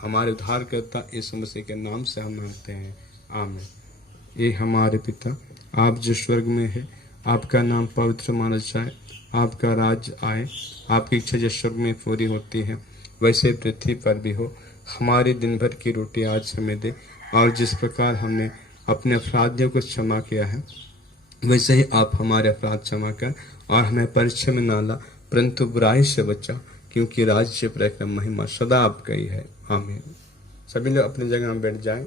हमारे उद्धारकर्ता यीशु मसीह के नाम से हम मांगते हैं, आमीन। ये हमारे पिता आप जो स्वर्ग में है, आपका नाम पवित्र माना जाए, आपका राज्य आए, आपकी इच्छा जो स्वर्ग में पूरी होती है वैसे पृथ्वी पर भी हो। हमारी दिन भर की रोटी आज हमें दे, और जिस प्रकार हमने अपने अपराधियों को क्षमा किया है वैसे ही आप हमारे अपराध क्षमा कर, और हमें परीक्षा में ना ला परंतु बुराई से बचा, क्योंकि राज्य पराक्रम महिमा सदा आपका ही है, आमीन। सभी लोग अपनी जगह में बैठ जाएं।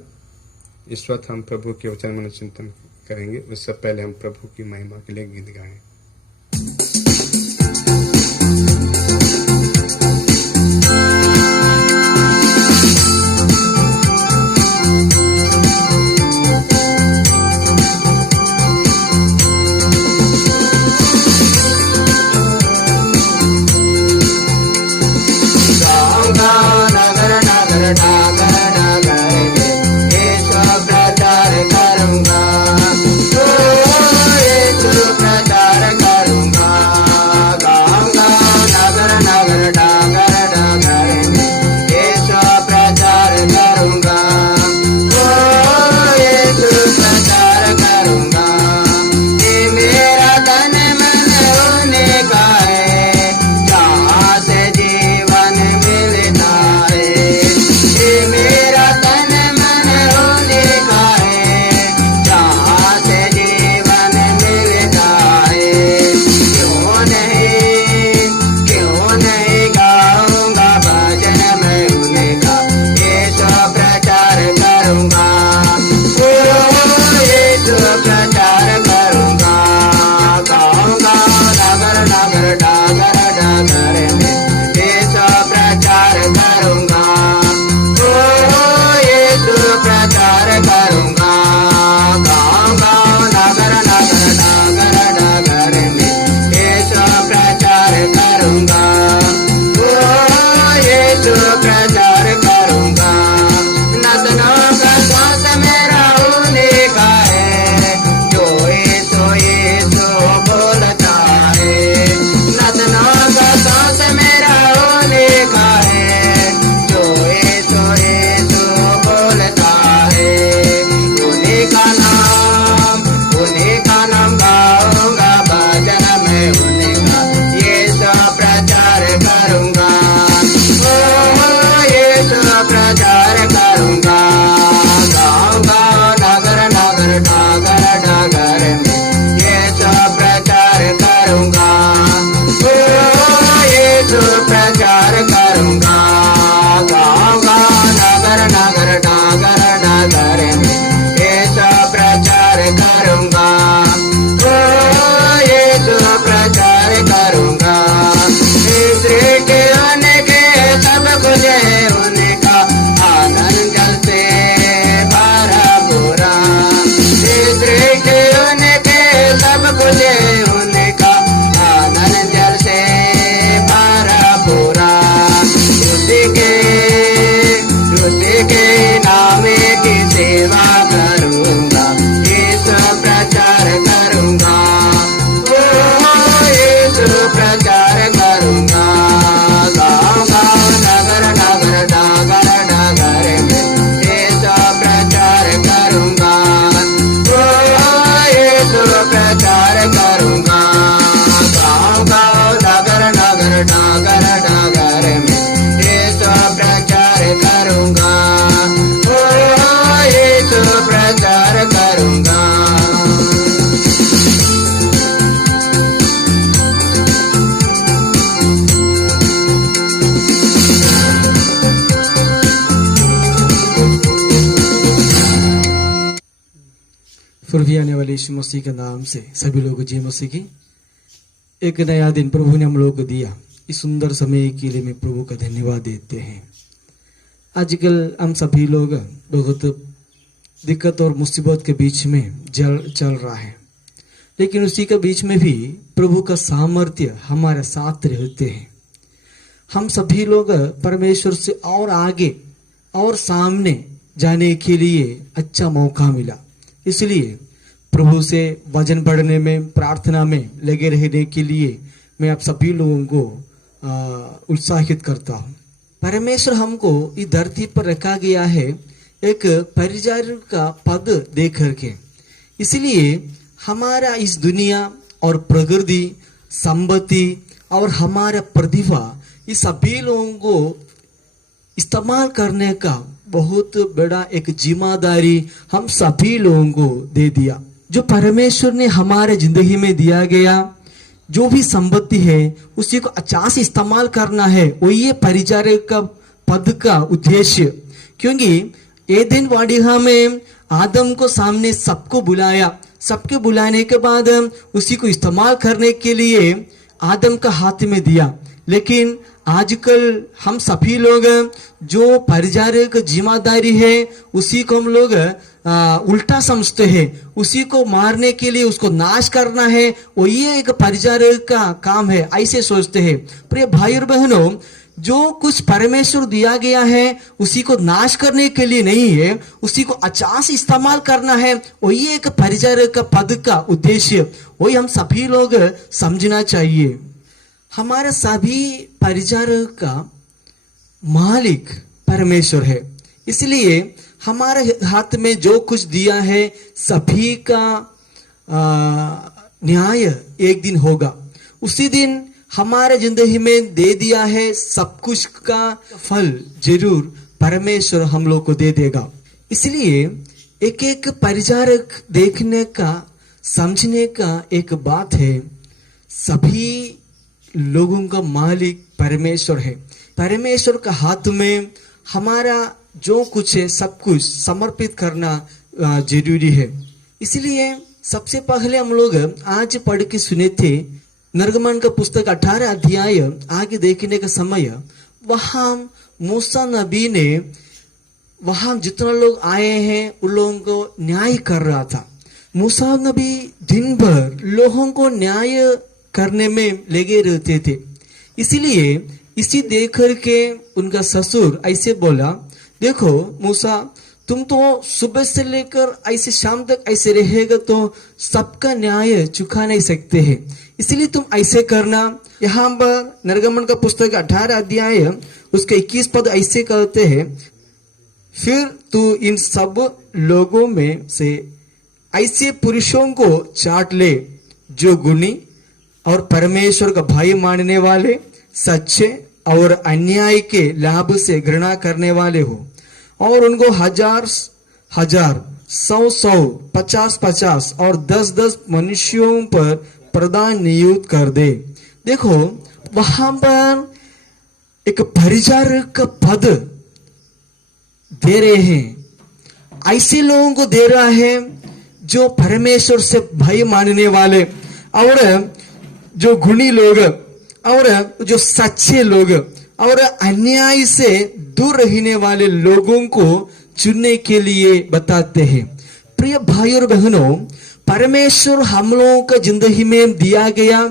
इस वक्त हम प्रभु के वचन मन चिंतन करेंगे। उससे पहले हम प्रभु की महिमा के लिए गीत गाएं। प्रचार करूंगा, ओ ये तो फिर भी आने वाले यीशु मसीह के नाम से सभी लोग जय मसीह की। एक नया दिन प्रभु ने हम लोग को दिया, इस सुंदर समय के लिए मैं प्रभु का धन्यवाद देते हैं। आजकल हम सभी लोग बहुत दिक्कत और मुसीबत के बीच में चल रहा है, लेकिन उसी के बीच में भी प्रभु का सामर्थ्य हमारे साथ रहते हैं। हम सभी लोग परमेश्वर से और आगे और सामने जाने के लिए अच्छा मौका मिला, इसलिए प्रभु से वचन पढ़ने में, प्रार्थना में लगे रहने के लिए मैं आप सभी लोगों को उत्साहित करता हूँ। परमेश्वर हमको इस धरती पर रखा गया है एक परिचारक का पद दे करके, इसलिए हमारा इस दुनिया और प्रकृति, संपत्ति और हमारा प्रतिभा, इस सभी लोगों को इस्तेमाल करने का बहुत बड़ा एक जिम्मेदारी हम सभी लोगों को दे दिया। जो परमेश्वर ने हमारे जिंदगी में दिया गया जो भी संपत्ति है उसी को अच्छा से इस्तेमाल करना है, वो ये परिचारक का पद का उद्देश्य। क्योंकि एदेन वाटिका में आदम को सामने सबको बुलाया, सबके बुलाने के बाद उसी को इस्तेमाल करने के लिए आदम का हाथ में दिया। लेकिन आजकल हम सभी लोग जो परिचारक की जिम्मेदारी है उसी को हम लोग उल्टा समझते हैं, उसी को मारने के लिए उसको नाश करना है, वो ये एक परिचारक का काम है, ऐसे सोचते हैं। प्रिय भाई और बहनों, जो कुछ परमेश्वर दिया गया है उसी को नाश करने के लिए नहीं है, उसी को अच्छा से इस्तेमाल करना है, वही एक परिचारक का पद का उद्देश्य, वही हम सभी लोग समझना चाहिए। हमारे सभी परिचारक का मालिक परमेश्वर है, इसलिए हमारे हाथ में जो कुछ दिया है सभी का न्याय एक दिन होगा। उसी दिन हमारे जिंदगी में दे दिया है सब कुछ का फल जरूर परमेश्वर हम लोग को दे देगा। इसलिए एक एक परिचारक देखने का, समझने का एक बात है, सभी लोगों का मालिक परमेश्वर है। परमेश्वर का हाथ में हमारा जो कुछ है सब कुछ समर्पित करना जरूरी है। इसलिए सबसे पहले हम लोग आज पढ़ के सुने थे निर्गमन का पुस्तक 18 अध्याय आगे देखने का समय, वहां मूसा नबी ने वहां जितना लोग आए हैं उन लोगों को न्याय कर रहा था। मूसा नबी दिन भर लोगों को न्याय करने में लगे रहते थे। इसलिए इसी देख करके उनका ससुर ऐसे बोला, देखो मूसा, तुम तो सुबह से लेकर ऐसे शाम तक ऐसे रहेगा तो सबका न्याय चुका नहीं सकते हैं, इसलिए तुम ऐसे करना। यहाँ पर निर्गमन का पुस्तक 18 अध्याय उसके 21 पद ऐसे कहते हैं, फिर तू इन सब लोगों में से ऐसे पुरुषों को चाट ले जो गुणी और परमेश्वर का भय मानने वाले, सच्चे और अन्याय के लाभ से घृणा करने वाले हो, और उनको 1000-1000, 100-100, 50-50 और 10-10 मनुष्यों पर प्रधान नियुक्त कर दे। देखो वहां पर एक परिचारक का पद दे रहे हैं, ऐसे लोगों को दे रहा है जो परमेश्वर से भय मानने वाले और जो गुणी लोग और जो सच्चे लोग और अन्याय से दूर रहने वाले लोगों को चुनने के लिए बताते हैं। प्रिय भाई और बहनों, परमेश्वर हम लोगों का जिंदगी में दिया गया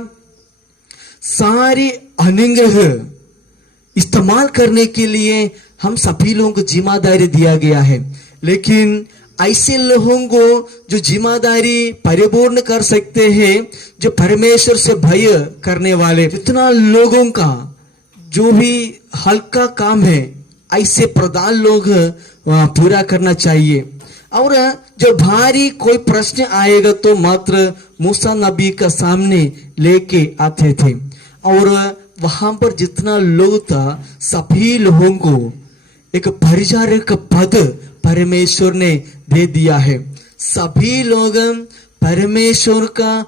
सारी अनुग्रह इस्तेमाल करने के लिए हम सभी लोगों को जिम्मेदारी दिया गया है, लेकिन ऐसे लोगों को जो जिम्मेदारी परिपूर्ण कर सकते हैं, जो परमेश्वर से भय करने वाले, जितना लोगों का जो भी हल्का काम है ऐसे प्रधान लोग पूरा करना चाहिए। और जो भारी कोई प्रश्न आएगा तो मात्र मूसा नबी का सामने लेके आते थे, और वहां पर जितना लोग था सभी लोगों को एक परिचारक का पद परमेश्वर ने दे दिया है। सभी लोग परमेश्वर का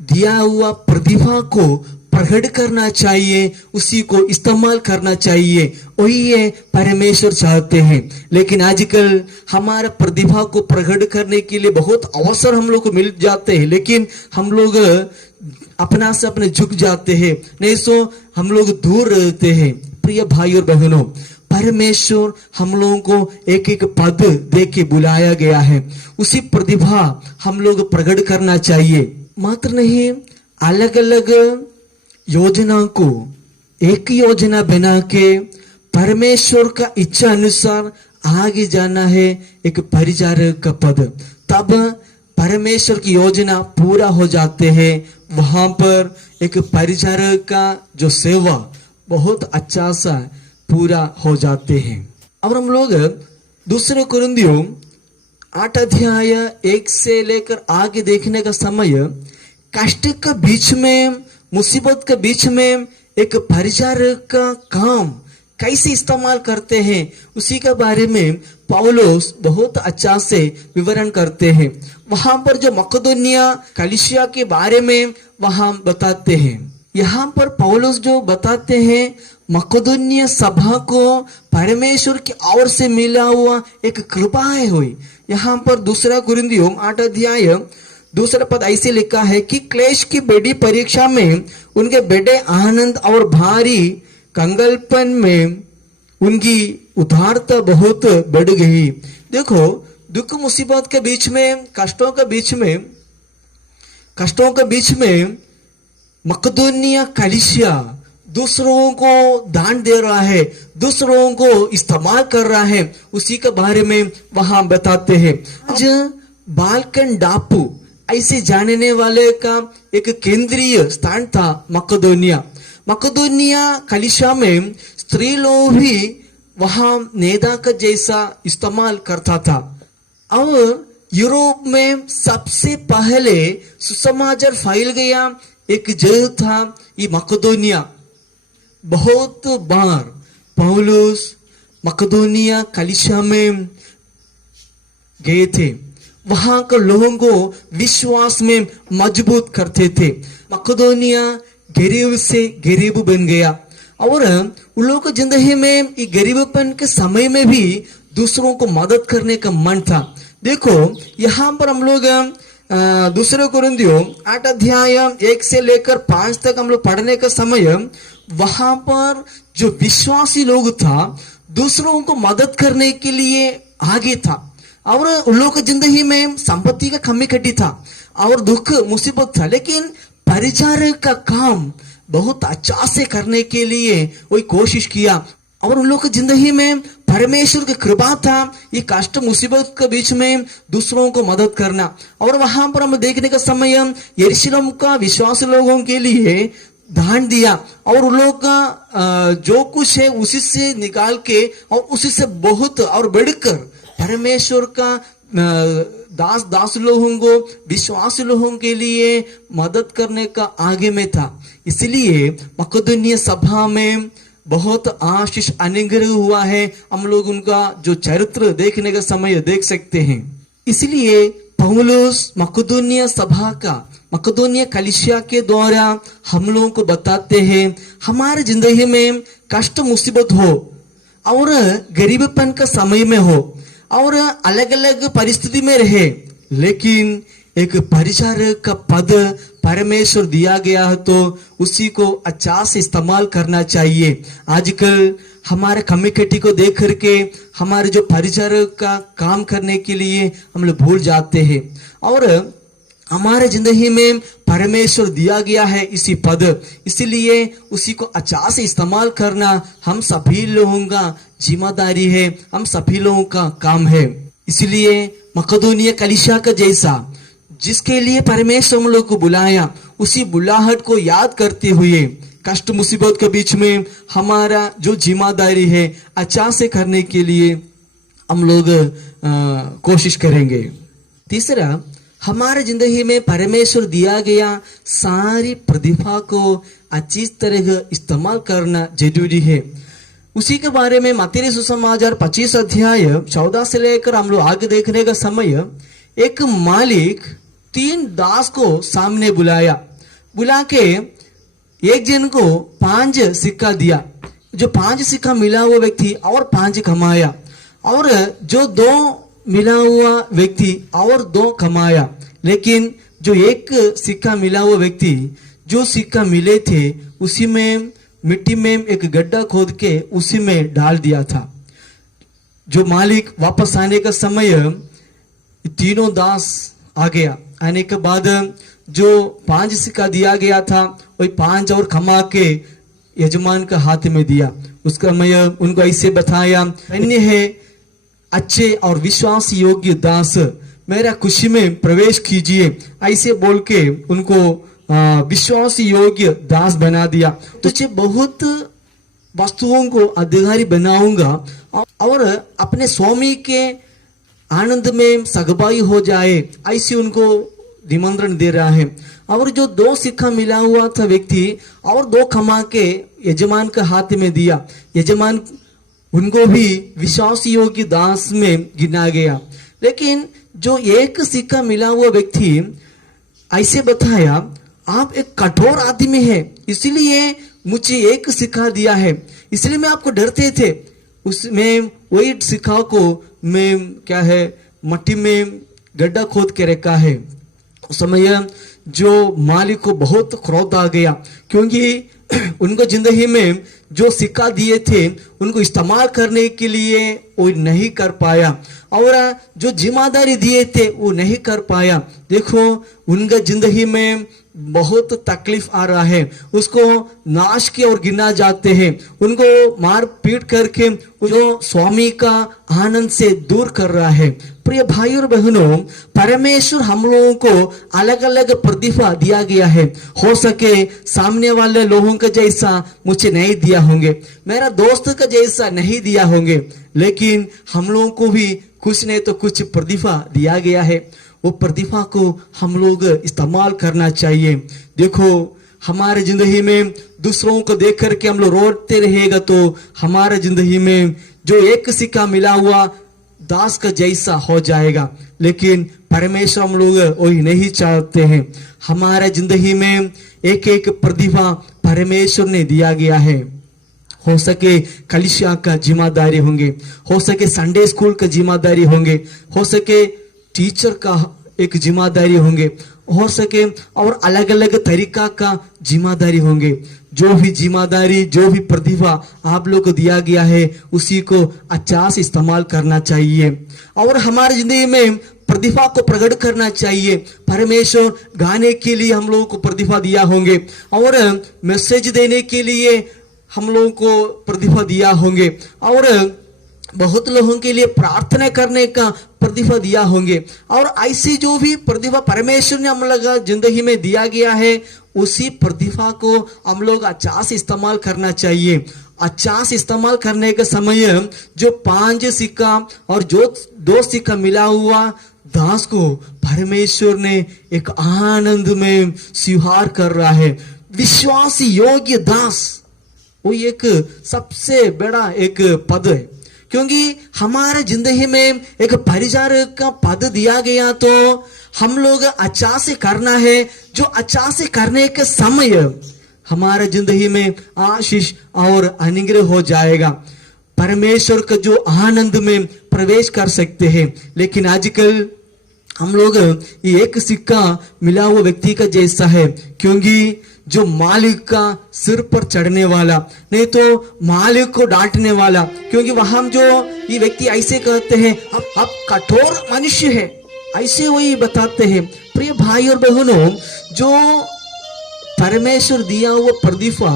दिया हुआ प्रतिभा को प्रकट करना चाहिए, उसी को इस्तेमाल करना चाहिए, वही ये परमेश्वर चाहते हैं। लेकिन आजकल हमारा प्रतिभा को प्रकट करने के लिए बहुत अवसर हम लोग को मिल जाते हैं, लेकिन हम लोग अपना से अपने झुक जाते हैं, नहीं सो हम लोग दूर रहते हैं। प्रिय भाई और बहनों, परमेश्वर हम लोगों को एक एक पद दे के बुलाया गया है, उसी प्रतिभा हम लोग प्रकट करना चाहिए। मात्र नहीं, अलग अलग योजना को एक योजना बना के परमेश्वर का इच्छा अनुसार आगे जाना है, एक परिचारक का पद। तब परमेश्वर की योजना पूरा हो जाते हैं। वहां पर एक परिचारक का जो सेवा बहुत अच्छा सा पूरा हो जाते हैं। और हम लोग दूसरे कुरिन्थियों 8 अध्याय 1 से लेकर आगे देखने का समय, कष्ट के बीच में, मुसीबत के बीच में एक परिचारक का काम कैसे इस्तेमाल करते हैं, उसी के बारे में पौलुस बहुत अच्छा से विवरण करते हैं। वहां पर जो मकदोनिया कलीसिया के बारे में वहां बताते हैं। यहाँ पर पौलुस जो बताते हैं, मकदोनिया सभा को परमेश्वर की ओर से मिला हुआ एक कृपा है हुई। यहाँ पर दूसरा कुरिन्थियों 8 अध्याय दूसरा पद ऐसे लिखा है कि क्लेश की बड़ी परीक्षा में उनके बड़े आनंद और भारी कंगलपन में उनकी उदारता बहुत बढ़ गई। देखो, दुख मुसीबत के बीच में, कष्टों के बीच में मकदोनिया कलीसिया दूसरों को दान दे रहा है, दूसरों को इस्तेमाल कर रहा है, उसी के बारे में वहां बताते हैं। आज बाल्कन डापू ऐसे जानने वाले का एक केंद्रीय स्थान था मकदोनिया कलीसिया में स्त्री लोग भी वहां नेता का जैसा इस्तेमाल करता था। और यूरोप में सबसे पहले सुसमाचार फैल गया एक जगह था ये मकदोनिया। बहुत बार पौलुस मकदोनिया कलीसिया में गए थे, वहां के लोगों को विश्वास में मजबूत करते थे। मकदोनिया गरीब से गरीब बन गया और उन लोगों की जिंदगी में ये गरीबपन के समय में भी दूसरों को मदद करने का मन था। देखो, यहाँ पर हम लोग दूसरे कुरिन्थियों 8 अध्याय 1 से लेकर 5 तक हम लोग पढ़ने का समय, वहां पर जो विश्वासी लोग था दूसरों को मदद करने के लिए आगे था। और उन लोगों की जिंदगी में संपत्ति का कमी घटी था और दुख मुसीबत था, लेकिन परिचारक का काम बहुत अच्छा से करने के लिए वही कोशिश किया। और उन लोगों की जिंदगी में परमेश्वर की कृपा था, ये कष्ट मुसीबत के बीच में दूसरों को मदद करना। और वहां पर हम देखने का समय यरूशलेम का विश्वासी लोगों के लिए दान दिया और उन लोगों का जो कुछ है उसी से निकाल के और उसी से बहुत और बढ़कर परमेश्वर का दास लोगों को, विश्वासी लोगों के लिए मदद करने का आगे में था। इसलिए मकदोनिया सभा में बहुत आशीष अनुग्रह हुआ है। हम लोग उनका जो चरित्र देखने का समय देख सकते हैं। इसलिए पौलुस मकदोनिया सभा का, मकदोनिया कलीसिया के द्वारा हम लोगों को बताते हैं, हमारे जिंदगी में कष्ट मुसीबत हो और गरीबपन का समय में हो और अलग अलग परिस्थिति में रहे, लेकिन एक परिचारक का पद परमेश्वर दिया गया है तो उसी को अच्छा से इस्तेमाल करना चाहिए। आजकल हमारे कम्युनिटी को देख करके हमारे जो परिचारक का काम करने के लिए हम लोग भूल जाते हैं और हमारे जिंदगी में परमेश्वर दिया गया है इसी पद, इसलिए उसी को अच्छा से इस्तेमाल करना हम सभी लोगों का जिम्मेदारी है, हम सभी लोगों का काम है। इसलिए मकदोनिया कलीसिया का जैसा जिसके लिए परमेश्वर हम लोग को बुलाया, उसी बुलाहट को याद करते हुए कष्ट मुसीबत के बीच में हमारा जो जिम्मेदारी है अच्छा से करने के लिए हम लोग कोशिश करेंगे। तीसरा, हमारे जिंदगी में परमेश्वर दिया गया सारी प्रतिभा को अच्छी तरह इस्तेमाल करना जरूरी है। उसी के बारे में मत्ती सुसमाचार 25 अध्याय 14 से लेकर हम लोग आगे देखने का समय, एक मालिक 3 दास को सामने बुला के एक जन को 5 सिक्का दिया, जो 5 सिक्का मिला हुआ व्यक्ति और 5 कमाया, और जो 2 मिला हुआ व्यक्ति और 2 कमाया। लेकिन जो 1 सिक्का मिला हुआ व्यक्ति, जो सिक्का मिले थे उसी में मिट्टी में एक गड्ढा खोद के उसी में डाल दिया था। जो मालिक वापस आने का समय तीनों दास आ गया। आने के बाद जो 5 सिक्का दिया गया था वही 5 और कमा के यजमान का हाथ में दिया। उसका मैं उनको ऐसे बताया, धन्य है अच्छे और विश्वास योग्य दास, मेरा खुशी में प्रवेश कीजिए। ऐसे बोल के उनको विश्वास योग्य दास बना दिया। तुझे बहुत वस्तुओं को अधिकारी बनाऊंगा और अपने स्वामी के आनंद में सहभागी हो जाए, ऐसे उनको निमंत्रण दे रहा है। और जो 2 सिक्का मिला हुआ था व्यक्ति और 2 कमा के यजमान के हाथ में दिया, यजमान उनको भी विश्वास योग्य दास में गिना गया। लेकिन जो 1 सिक्का मिला हुआ व्यक्ति ऐसे बताया, आप एक कठोर आदमी है, इसलिए मुझे 1 सिक्का दिया है, इसलिए मैं आपको डरते थे। उसमें वही सिक्का को मैं क्या है मट्टी में गड्ढा खोद के रखा है। उस समय जो मालिक को बहुत क्रोध आ गया, क्योंकि उनको जिंदगी में जो सिक्का दिए थे उनको इस्तेमाल करने के लिए वो नहीं कर पाया, और जो जिम्मेदारी दिए थे वो नहीं कर पाया। देखो उनका जिंदगी में बहुत तकलीफ आ रहा है, उसको नाश की ओर गिना जाते हैं, उनको मार पीट करके जो स्वामी का आनंद से दूर कर रहा है। प्रिय भाई और बहनों, परमेश्वर हम लोगों को अलग अलग प्रतिभा दिया गया है। हो सके सामने वाले लोगों का जैसा मुझे नहीं दिया होंगे, मेरा दोस्त का जैसा नहीं दिया होंगे, लेकिन हम लोगों को भी कुछ नहीं तो कुछ प्रतिभा दिया गया है। वो प्रतिभा को हम लोग इस्तेमाल करना चाहिए। देखो हमारे जिंदगी में दूसरों को देख करके हम लोग रोते रहेगा तो हमारे जिंदगी में जो 1 सिक्का मिला हुआ दास का जैसा हो जाएगा। लेकिन परमेश्वर हम लोग वही नहीं चाहते हैं। हमारे जिंदगी में एक एक प्रतिभा परमेश्वर ने दिया गया है। हो सके कलिसिया का जिम्मेदारी होंगे, हो सके संडे स्कूल का जिम्मेदारी होंगे, हो सके टीचर का एक जिम्मेदारी होंगे, हो सके और अलग अलग तरीका का जिम्मेदारी होंगे। जो भी जिम्मेदारी, जो भी प्रतिभा आप लोग को दिया गया है उसी को अच्छा से इस्तेमाल करना चाहिए और हमारी जिंदगी में प्रतिभा को प्रकट करना चाहिए। परमेश्वर गाने के लिए हम लोगों को प्रतिभा दिया होंगे और मैसेज देने के लिए हम लोगों को प्रतिभा दिया होंगे और बहुत लोगों के लिए प्रार्थना करने का प्रतिभा दिया होंगे। और ऐसी जो भी प्रतिभा परमेश्वर ने हम लोग जिंदगी में दिया गया है उसी प्रतिभा को हम लोग अच्छा से इस्तेमाल करना चाहिए। अच्छा से इस्तेमाल करने के समय जो 5 सिक्का और जो 2 सिक्का मिला हुआ दास को परमेश्वर ने एक आनंद में स्वीकार कर रहा है। विश्वास योग्य दास वो एक सबसे बड़ा एक पद है, क्योंकि हमारे जिंदगी में एक परिचारक का पद दिया गया तो हम लोग अच्छा से करना है। जो अच्छा से करने के समय हमारे जिंदगी में आशीष और अनुग्रह हो जाएगा। परमेश्वर का जो आनंद में प्रवेश कर सकते हैं। लेकिन आजकल हम लोग ये एक सिक्का मिला हुआ व्यक्ति का जैसा है, क्योंकि जो मालिक का सिर पर चढ़ने वाला नहीं तो मालिक को डांटने वाला, क्योंकि वहां जो ये व्यक्ति ऐसे कहते हैं अब कठोर मनुष्य है, ऐसे वही बताते हैं। प्रिय भाई और बहनों, जो परमेश्वर दिया हुआ प्रतिभा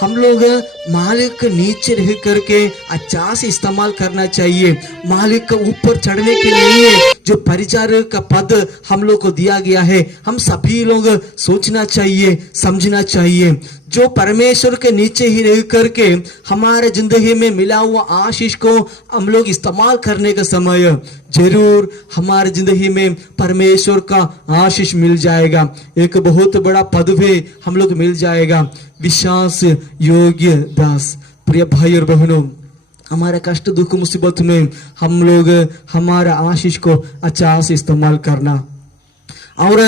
हम लोग मालिक के नीचे रह करके अच्छा से इस्तेमाल करना चाहिए। मालिक के ऊपर चढ़ने के लिए जो परिचारक का पद हम लोग को दिया गया है, हम सभी लोग सोचना चाहिए, समझना चाहिए। जो परमेश्वर के नीचे ही रह करके हमारे जिंदगी में मिला हुआ आशीष को हम लोग इस्तेमाल करने का समय जरूर हमारे जिंदगी में परमेश्वर का आशीष मिल जाएगा। एक बहुत बड़ा पद भी हम लोग मिल जाएगा, विश्वास योग्य दास। प्रिय भाई और बहनों, हमारे कष्ट दुख मुसीबत में हम लोग हमारा आशीष को अच्छा से इस्तेमाल करना। और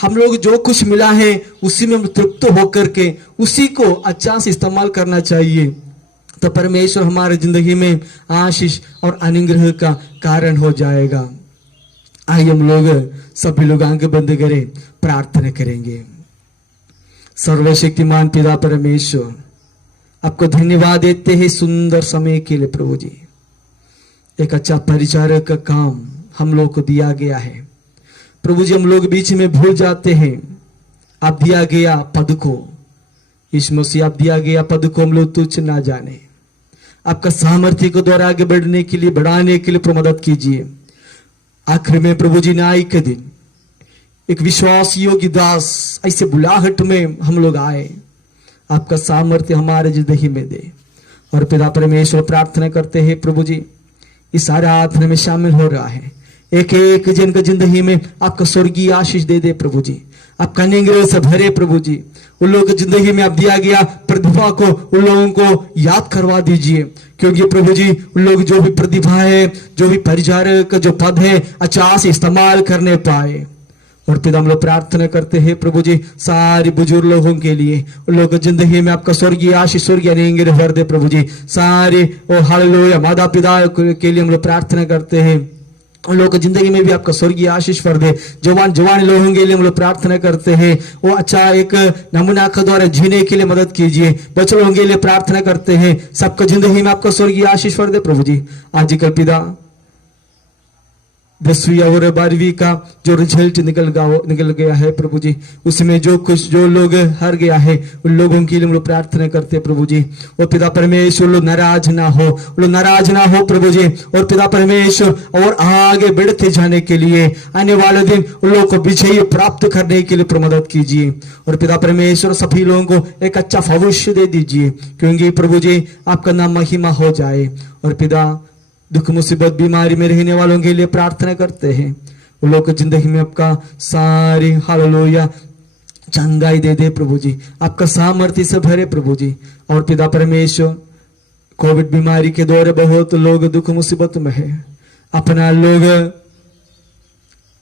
हम लोग जो कुछ मिला है उसी में हम तृप्त होकर के उसी को अच्छा से इस्तेमाल करना चाहिए, तो परमेश्वर हमारे जिंदगी में आशीष और अनुग्रह का कारण हो जाएगा। आइए हम लोग सभी लोग आंख बंद करें, प्रार्थना करेंगे। सर्वशक्तिमान पिता परमेश्वर, आपको धन्यवाद देते हैं सुंदर समय के लिए प्रभु जी। एक अच्छा परिचारक का काम हम लोग को दिया गया है प्रभु जी। हम लोग बीच में भूल जाते हैं, आप दिया गया पद को, इस मसीह आप दिया गया पद को हम लोग तुच्छ ना जाने। आपका सामर्थ्य को द्वारा आगे बढ़ने के लिए, बढ़ाने के लिए मदद कीजिए। आखिर में प्रभु जी न्याय के दिन एक विश्वास योग्य दास ऐसे बुलाहट में हम लोग आए, आपका सामर्थ्य हमारे जिंदगी में दे। और पिता परमेश्वर प्रार्थना करते हैं प्रभु जी, इस आराधना में शामिल हो रहा है एक एक जन का जिंदगी में आपका स्वर्गीय आशीष दे दे प्रभु जी। आपका अनुग्रह से भरे प्रभु जी। उन लोगों की जिंदगी में आप दिया गया प्रतिभा को उन लोगों को याद करवा दीजिए, क्योंकि प्रभु जी उन लोग जो भी प्रतिभा है, जो भी परिचारक जो पद है, अच्छा से इस्तेमाल करने पाए। और पिता हम लोग प्रार्थना करते हैं प्रभु जी सारे बुजुर्ग लोगों के लिए, उन लोगों की जिंदगी में आपका स्वर्गीय आशीष स्वर्गीय अनुग्रह भर दे प्रभु जी। सारे और हालेलुया माता पिता के लिए हम लोग प्रार्थना करते हैं, उन लोगों की जिंदगी में भी आपका स्वर्गीय आशीष भर दे। जवान लोगों के लिए हम लोग प्रार्थना करते हैं, वो अच्छा एक नमूना के द्वारा जीने के लिए मदद कीजिए। बच्चों लोगों के लिए प्रार्थना करते हैं, सबका जिंदगी में आपका स्वर्गीय आशीष भर दे प्रभु जी। आजकल पिता 10वीं और 12वीं का जो रिजल्ट निकल गया है प्रभु जी, उसमें जो कुछ जो लोग हार गया है उन लोगों के लिए हम लोग प्रार्थना करते हैं प्रभु जी। और पिता परमेश्वर लोग नाराज ना हो प्रभु जी। और पिता परमेश्वर और आगे बढ़ते जाने के लिए आने वाले दिन उन लोगों को विजय प्राप्त करने के लिए मदद कीजिए। और पिता परमेश्वर सभी लोगों को एक अच्छा भविष्य दे दीजिए, क्योंकि प्रभु जी आपका नाम महिमा हो जाए। और पिता दुख मुसीबत बीमारी में रहने वालों के लिए प्रार्थना करते हैं, उन लोगों की जिंदगी में आपका सारी हालेलुया चंगाई दे दे प्रभु जी, आपका सामर्थ्य से भरे प्रभु जी। और पिता परमेश्वर कोविड बीमारी के दौरे बहुत लोग दुख मुसीबत में है, अपना लोग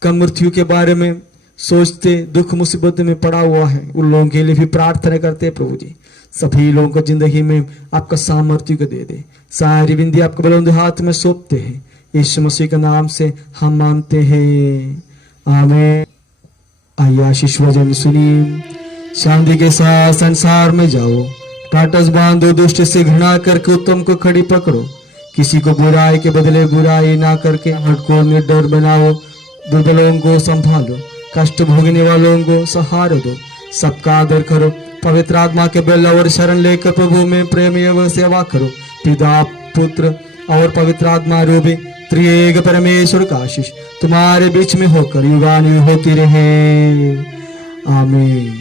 का मृत्यु के बारे में सोचते दुख मुसीबत में पड़ा हुआ है, उन लोगों के लिए भी प्रार्थना करते हैं प्रभु जी। सभी लोगों को जिंदगी में आपका सामर्थ्य को दे दे, सारी विंध्य आपके बुलंद हाथ में सौंपते हैं, यीशु मसीह के नाम से हम मानते हैं, आमीन। आइए आशीष वचन सुनिए। शांति के साथ संसार में जाओ, टाटस बांधो, दुष्ट से घृणा करके उत्तम को खड़ी पकड़ो, किसी को बुराई के बदले बुराई ना करके हट को निर्डर बनाओ, दुर्बलों को संभालो, कष्ट भोगने वालों को सहारा दो, सबका आदर करो, पवित्र आत्मा के बल और शरण लेकर प्रभु में प्रेम एवं सेवा करो। पिता पुत्र और पवित्र आत्मा रूपी त्रिएक परमेश्वर का आशीष तुम्हारे बीच में होकर युगानुयुग होती रहे, आमीन।